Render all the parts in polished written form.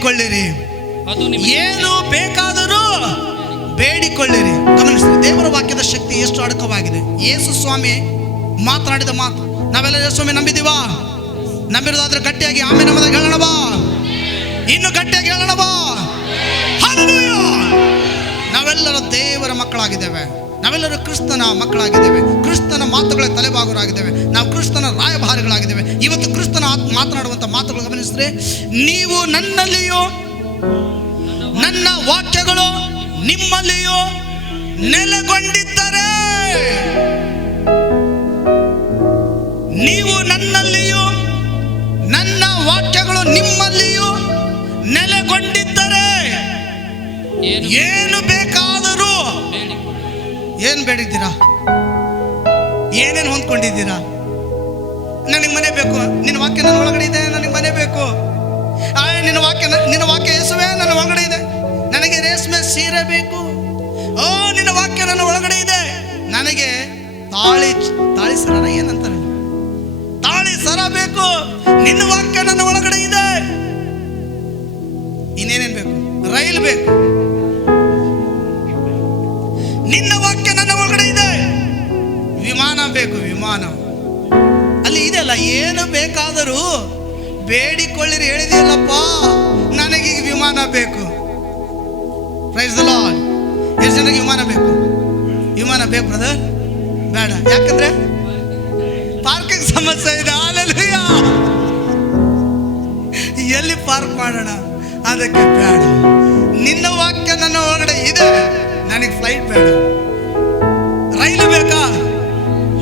ಬೇಡಿಕೊಳ್ಳಿರಿ, ಏನು ಬೇಕಾದರೂ ಬೇಡಿಕೊಳ್ಳಿರಿ. ಗಮನಿಸಿ, ದೇವರ ವಾಕ್ಯದ ಶಕ್ತಿ ಎಷ್ಟು ಅಡಕವಾಗಿದೆ. ಯೇಸು ಸ್ವಾಮಿ ಮಾತನಾಡಿದ ಮಾತು ನಾವೆಲ್ಲ ಯೇಸು ಸ್ವಾಮಿ ನಂಬಿದೀವಾ? ನಂಬಿರೋದಾದ್ರೆ ಗಟ್ಟಿಯಾಗಿ ಆಮೇಲೆ ನಮ್ಮದಾಗ ಹೇಳೋಣವಾ? ಇನ್ನು ಗಟ್ಟಿಯಾಗಿ ಹೇಳೋಣವಾ? ಹಲ್ಲೆಲೂಯಾ! ನಾವೆಲ್ಲರೂ ದೇವರ ಮಕ್ಕಳಾಗಿದ್ದೇವೆ, ನಾವೆಲ್ಲರೂ ಕ್ರಿಸ್ತನ ಮಕ್ಕಳಾಗಿದ್ದೇವೆ, ಕ್ರಿಸ್ತನ ಮಾತುಗಳ ತಲೆಬಾಗುರಾಗಿದ್ದೇವೆ, ನಾವು ಕ್ರಿಸ್ತನ ರಾಯಭಾರಿಗಳಾಗಿದ್ದೇವೆ. ಇವತ್ತು ಕ್ರಿಸ್ತನ ಮಾತನಾಡುವಂಥ ಮಾತುಗಳು ಗಮನಿಸಿದ್ರೆ, ನೀವು ನನ್ನಲ್ಲಿಯೂ ನನ್ನ ವಾಕ್ಯಗಳು ನಿಮ್ಮಲ್ಲಿಯೂ ನೆಲೆಗೊಂಡಿದ್ದರೆ, ನೀವು ನನ್ನಲ್ಲಿಯೂ ನನ್ನ ವಾಕ್ಯಗಳು ನಿಮ್ಮಲ್ಲಿಯೂ ನೆಲೆಗೊಂಡಿದ್ದರೆ ಏನು ಬೇಕಾದರೂ ಏನು ಬೇಡಿದ್ದೀರಾ? ಏನೇನು ಹೊಂದ್ಕೊಂಡಿದ್ದೀರಾ? ನನಗೆ ಮನೆ ಬೇಕು, ನಿನ್ನ ವಾಕ್ಯ ನನ್ನ ಒಳಗಡೆ ಇದೆ, ನನಗೆ ಮನೆ ಬೇಕು. ನಿನ್ನ ವಾಕ್ಯ ಯೇಸುವೇ ನನ್ನ ಒಳಗಡೆ ಇದೆ, ನನಗೆ ರೇಷ್ಮೆ ಸೀರೆ ಬೇಕು. ಓ, ನಿನ್ನ ವಾಕ್ಯ ನನ್ನ ಒಳಗಡೆ ಇದೆ, ನನಗೆ ತಾಳಿ ಸರ ಏನಂತಾರೆ, ತಾಳಿ ಸರ ಬೇಕು. ನಿನ್ನ ವಾಕ್ಯ ನನ್ನ ಒಳಗಡೆ ಇದೆ. ಇನ್ನೇನೇನು ಬೇಕು? ರೈಲ್ ಬೇಕು. ನಿನ್ನ ವಾಕ್ಯ ನನ್ನ ಒಳಗಡೆ ಇದೆ. ವಿಮಾನ ಬೇಕು, ವಿಮಾನ ಅಲ್ಲಿ ಇದೆಲ್ಲ. ಏನು ಬೇಕಾದರೂ ಬೇಡಿಕೊಳ್ಳಿರಿ ಹೇಳಿದೆಯಲ್ಲಪ್ಪ, ನನಗೀಗ ವಿಮಾನ ಬೇಕು. Praise the lord. ಎಷ್ಟು ಜನಕ್ಕೆ ವಿಮಾನ ಬೇಕು? ವಿಮಾನ ಬೇಕು ಬ್ರದರ್? ಬೇಡ. ಯಾಕಂದ್ರೆ ಪಾರ್ಕಿಂಗ್ ಸಮಸ್ಯೆ ಇದೆ. ಹಲ್ಲೆಲೂಯಾ! ಎಲ್ಲಿ ಪಾರ್ಕ್ ಮಾಡೋಣ? ಅದಕ್ಕೆ ಬೇಡ. ನಿನ್ನ ವಾಕ್ಯ ನನ್ನ ಒಳಗಡೆ ಇದೆ, ನನಗೆ ಫ್ಲೈಟ್ ಬೇಡ. ರೈಲು ಬೇಕಾ?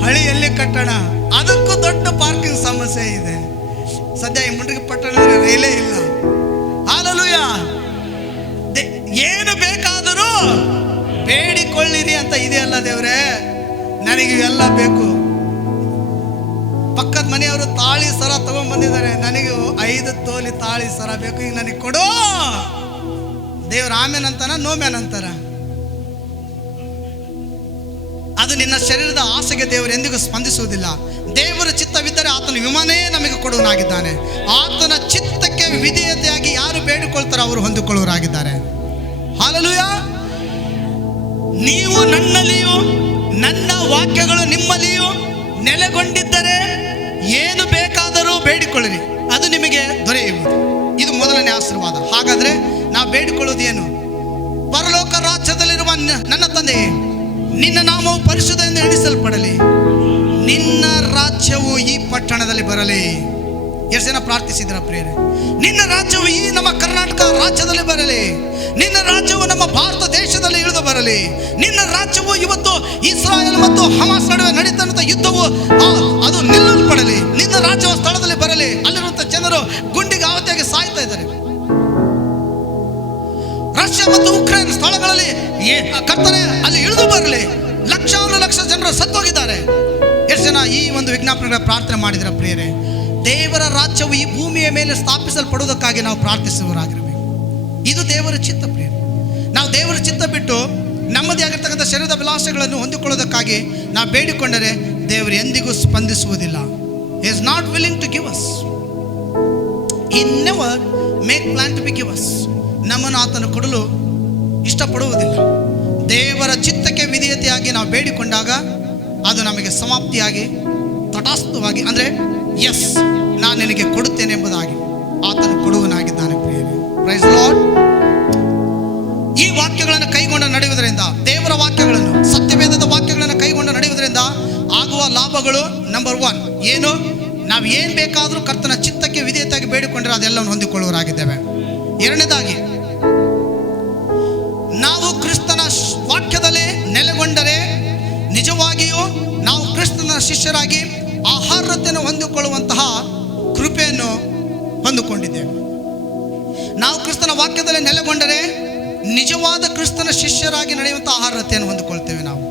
ಹಳಿ ಎಲ್ಲಿ ಕಟ್ಟೋಣ? ಅದಕ್ಕೂ ದೊಡ್ಡ ಪಾರ್ಕಿಂಗ್ ಸಮಸ್ಯೆ ಇದೆ. ಸದ್ಯ ಈ ಮುಂಡ್ರಿಗೆ ಪಟ್ಟಣದಲ್ಲಿ ರೈಲೇ ಇಲ್ಲ. ಹಲ್ಲೆಲೂಯಾ! ಏನು ಬೇಕಾದರೂ ಬೇಡಿಕೊಳ್ಳಿರಿ ಅಂತ ಇದೆಯಲ್ಲ ದೇವ್ರೆ, ನನಗೆ ಇವೆಲ್ಲ ಬೇಕು. ಪಕ್ಕದ ಮನೆಯವರು ತಾಳಿ ಸರ ತಗೊಂಡ್ ಬಂದಿದ್ದಾರೆ, ನನಗೆ 5 ತೊಲಿ ತಾಳಿ ಸರ ಬೇಕು, ಈಗ ನನಗೆ ಕೊಡು. ದೇವ್ರ ಆಮೇನಂತಾನ ನೋಮೇನಂತಾರ? ಅದು ನಿನ್ನ ಶರೀರದ ಆಸೆಗೆ ದೇವರು ಎಂದಿಗೂ ಸ್ಪಂದಿಸುವುದಿಲ್ಲ. ದೇವರ ಚಿತ್ತವಿದ್ದರೆ ಆತನ ವಿಮಾನೇ ನಮಗೆ ಕೊಡುವನಾಗಿದ್ದಾನೆ. ಆತನ ಚಿತ್ತಕ್ಕೆ ವಿಧೇಯತೆಯಾಗಿ ಯಾರು ಬೇಡಿಕೊಳ್ತಾರೋ ಅವರು ಹೊಂದಿಕೊಳ್ಳುವರಾಗಿದ್ದಾರೆ. ಹಲ್ಲೆಲೂಯಾ! ನೀವು ನನ್ನಲ್ಲಿಯೂ ನನ್ನ ವಾಕ್ಯಗಳು ನಿಮ್ಮಲ್ಲಿಯೂ ನೆಲೆಗೊಂಡಿದ್ದರೆ ಏನು ಬೇಕಾದರೂ ಬೇಡಿಕೊಳ್ಳಿರಿ, ಅದು ನಿಮಗೆ ದೊರೆಯುವುದು. ಇದು ಮೊದಲನೇ ಆಶೀರ್ವಾದ. ಹಾಗಾದ್ರೆ ನಾವು ಬೇಡಿಕೊಳ್ಳೋದು ಏನು? ಪರಲೋಕ ರಾಜ್ಯದಲ್ಲಿರುವ ನನ್ನ ತಂದೆ, ನಿನ್ನ ನಾಮವು ಪರಿಶುದ್ಧ ಎಂದು ಎಣಿಸಲ್ಪಡಲಿ, ನಿನ್ನ ರಾಜ್ಯವು ಈ ಪಟ್ಟಣದಲ್ಲಿ ಬರಲಿ. ಎಷ್ಟು ಜನ ಪ್ರಾರ್ಥಿಸಿದ್ರ ಪ್ರಿಯರೇ? ನಿನ್ನ ರಾಜ್ಯವು ಈ ನಮ್ಮ ಕರ್ನಾಟಕ ರಾಜ್ಯದಲ್ಲಿ ಬರಲಿ, ನಿನ್ನ ರಾಜ್ಯವು ನಮ್ಮ ಭಾರತ ದೇಶದಲ್ಲಿ ಇಳಿದು ಬರಲಿ, ನಿನ್ನ ರಾಜ್ಯವು ಇವತ್ತು ಇಸ್ರಾಯೇಲ್ ಮತ್ತು ಹಮಾಸ್ ನಡುವೆ ನಡೀತಾ ಯುದ್ಧವು ಅದು ನಿಲ್ಲಲ್ಪಡಲಿ, ನಿನ್ನ ರಾಜ್ಯವು ಸ್ಥಳದಲ್ಲಿ ಬರಲಿ. ಅಲ್ಲಿರುವಂಥ ಜನರು ಗುಂಡಿಗೆ ಆವತಿಯಾಗಿ ಸಾಯ್ತಾ ಇದ್ದಾರೆ. ರಷ್ಯಾ ಮತ್ತು ಉಕ್ರೇನ್ ಸ್ಥಳಗಳಲ್ಲಿ ಕರ್ತನೆ ಅಲ್ಲಿ ಇಳಿದು ಬರಲಿ. ಲಕ್ಷಾನು ಲಕ್ಷ ಜನರು ಸತ್ತೋಗಿದ್ದಾರೆ. ಎಷ್ಟು ಜನ ಈ ಒಂದು ವಿಜ್ಞಾಪನೆಗಳ ಪ್ರಾರ್ಥನೆ ಮಾಡಿದ್ರ ಪ್ರಿಯರೇ? ದೇವರ ರಾಜ್ಯವು ಈ ಭೂಮಿಯ ಮೇಲೆ ಸ್ಥಾಪಿಸಲ್ಪಡುವುದಕ್ಕಾಗಿ ನಾವು ಪ್ರಾರ್ಥಿಸುವವರಾಗಿರಬೇಕು. ಇದು ದೇವರ ಚಿತ್ತ ಪ್ರಿಯರೇ. ನಾವು ದೇವರ ಚಿತ್ತ ಬಿಟ್ಟು ನಮ್ಮದೇ ಆಗಿರ್ತಕ್ಕಂಥ ಶರೀರದ ವಿಲಾಸಗಳನ್ನು ಹೊಂದಿಕೊಳ್ಳೋದಕ್ಕಾಗಿ ನಾವು ಬೇಡಿಕೊಂಡರೆ ದೇವರು ಎಂದಿಗೂ ಸ್ಪಂದಿಸುವುದಿಲ್ಲ. He is not willing to give us. He never make plan to be give us. ನಮ್ಮನ್ನು ಆತನು ಕೊಡಲು ಇಷ್ಟಪಡುವುದಿಲ್ಲ. ದೇವರ ಚಿತ್ತಕ್ಕೆ ವಿಧೇಯತೆಯಾಗಿ ನಾವು ಬೇಡಿಕೊಂಡಾಗ ಅದು ನಮಗೆ ಸಮಾಪ್ತಿಯಾಗಿ ತಟಸ್ಥವಾಗಿ, ಅಂದರೆ ಎಸ್ ನಾನು ನಿನಗೆ ಕೊಡುತ್ತೇನೆ ಎಂಬುದಾಗಿ ಆತನು ಕೊಡುವನಾಗಿದ್ದಾನೆ ಪ್ರಿಯರೇ. Praise Lord. ಈ ವಾಕ್ಯಗಳನ್ನು ಕೈಗೊಂಡು ನಡೆಯುವುದರಿಂದ, ದೇವರ ವಾಕ್ಯಗಳನ್ನು, ಸತ್ಯವೇದದ ವಾಕ್ಯಗಳನ್ನು ಕೈಗೊಂಡು ನಡೆಯುವುದರಿಂದ ಆಗುವ ಲಾಭಗಳು ನಂಬರ್ 1 ಏನು? ನಾವು ಏನು ಬೇಕಾದರೂ ಕರ್ತನ ಚಿತ್ತಕ್ಕೆ ವಿಧೇಯತೆಯಾಗಿ ಬೇಡಿಕೊಂಡ್ರೆ ಅದೆಲ್ಲವನ್ನು ಹೊಂದಿಕೊಳ್ಳುವರಾಗಿದ್ದೇವೆ. ಎರಡನೇದಾಗಿ, ನಾವು ಕ್ರಿಸ್ತನ ವಾಕ್ಯದಲ್ಲಿ ನೆಲೆಗೊಂಡರೆ ನಿಜವಾಗಿಯೂ ನಾವು ಕ್ರಿಸ್ತನ ಶಿಷ್ಯರಾಗಿ ಆಹಾರತೆಯನ್ನು ಹೊಂದಿಕೊಳ್ಳುವಂತಹ ಕೃಪೆಯನ್ನು ಹೊಂದಿಕೊಂಡಿದ್ದೇವೆ. ನಾವು ಕ್ರಿಸ್ತನ ವಾಕ್ಯದಲ್ಲಿ ನೆಲೆಗೊಂಡರೆ ನಿಜವಾದ ಕ್ರಿಸ್ತನ ಶಿಷ್ಯರಾಗಿ ನಡೆಯುವಂತಹ ಆಹಾರತೆಯನ್ನು ಹೊಂದಿಕೊಳ್ತೇವೆ ನಾವು.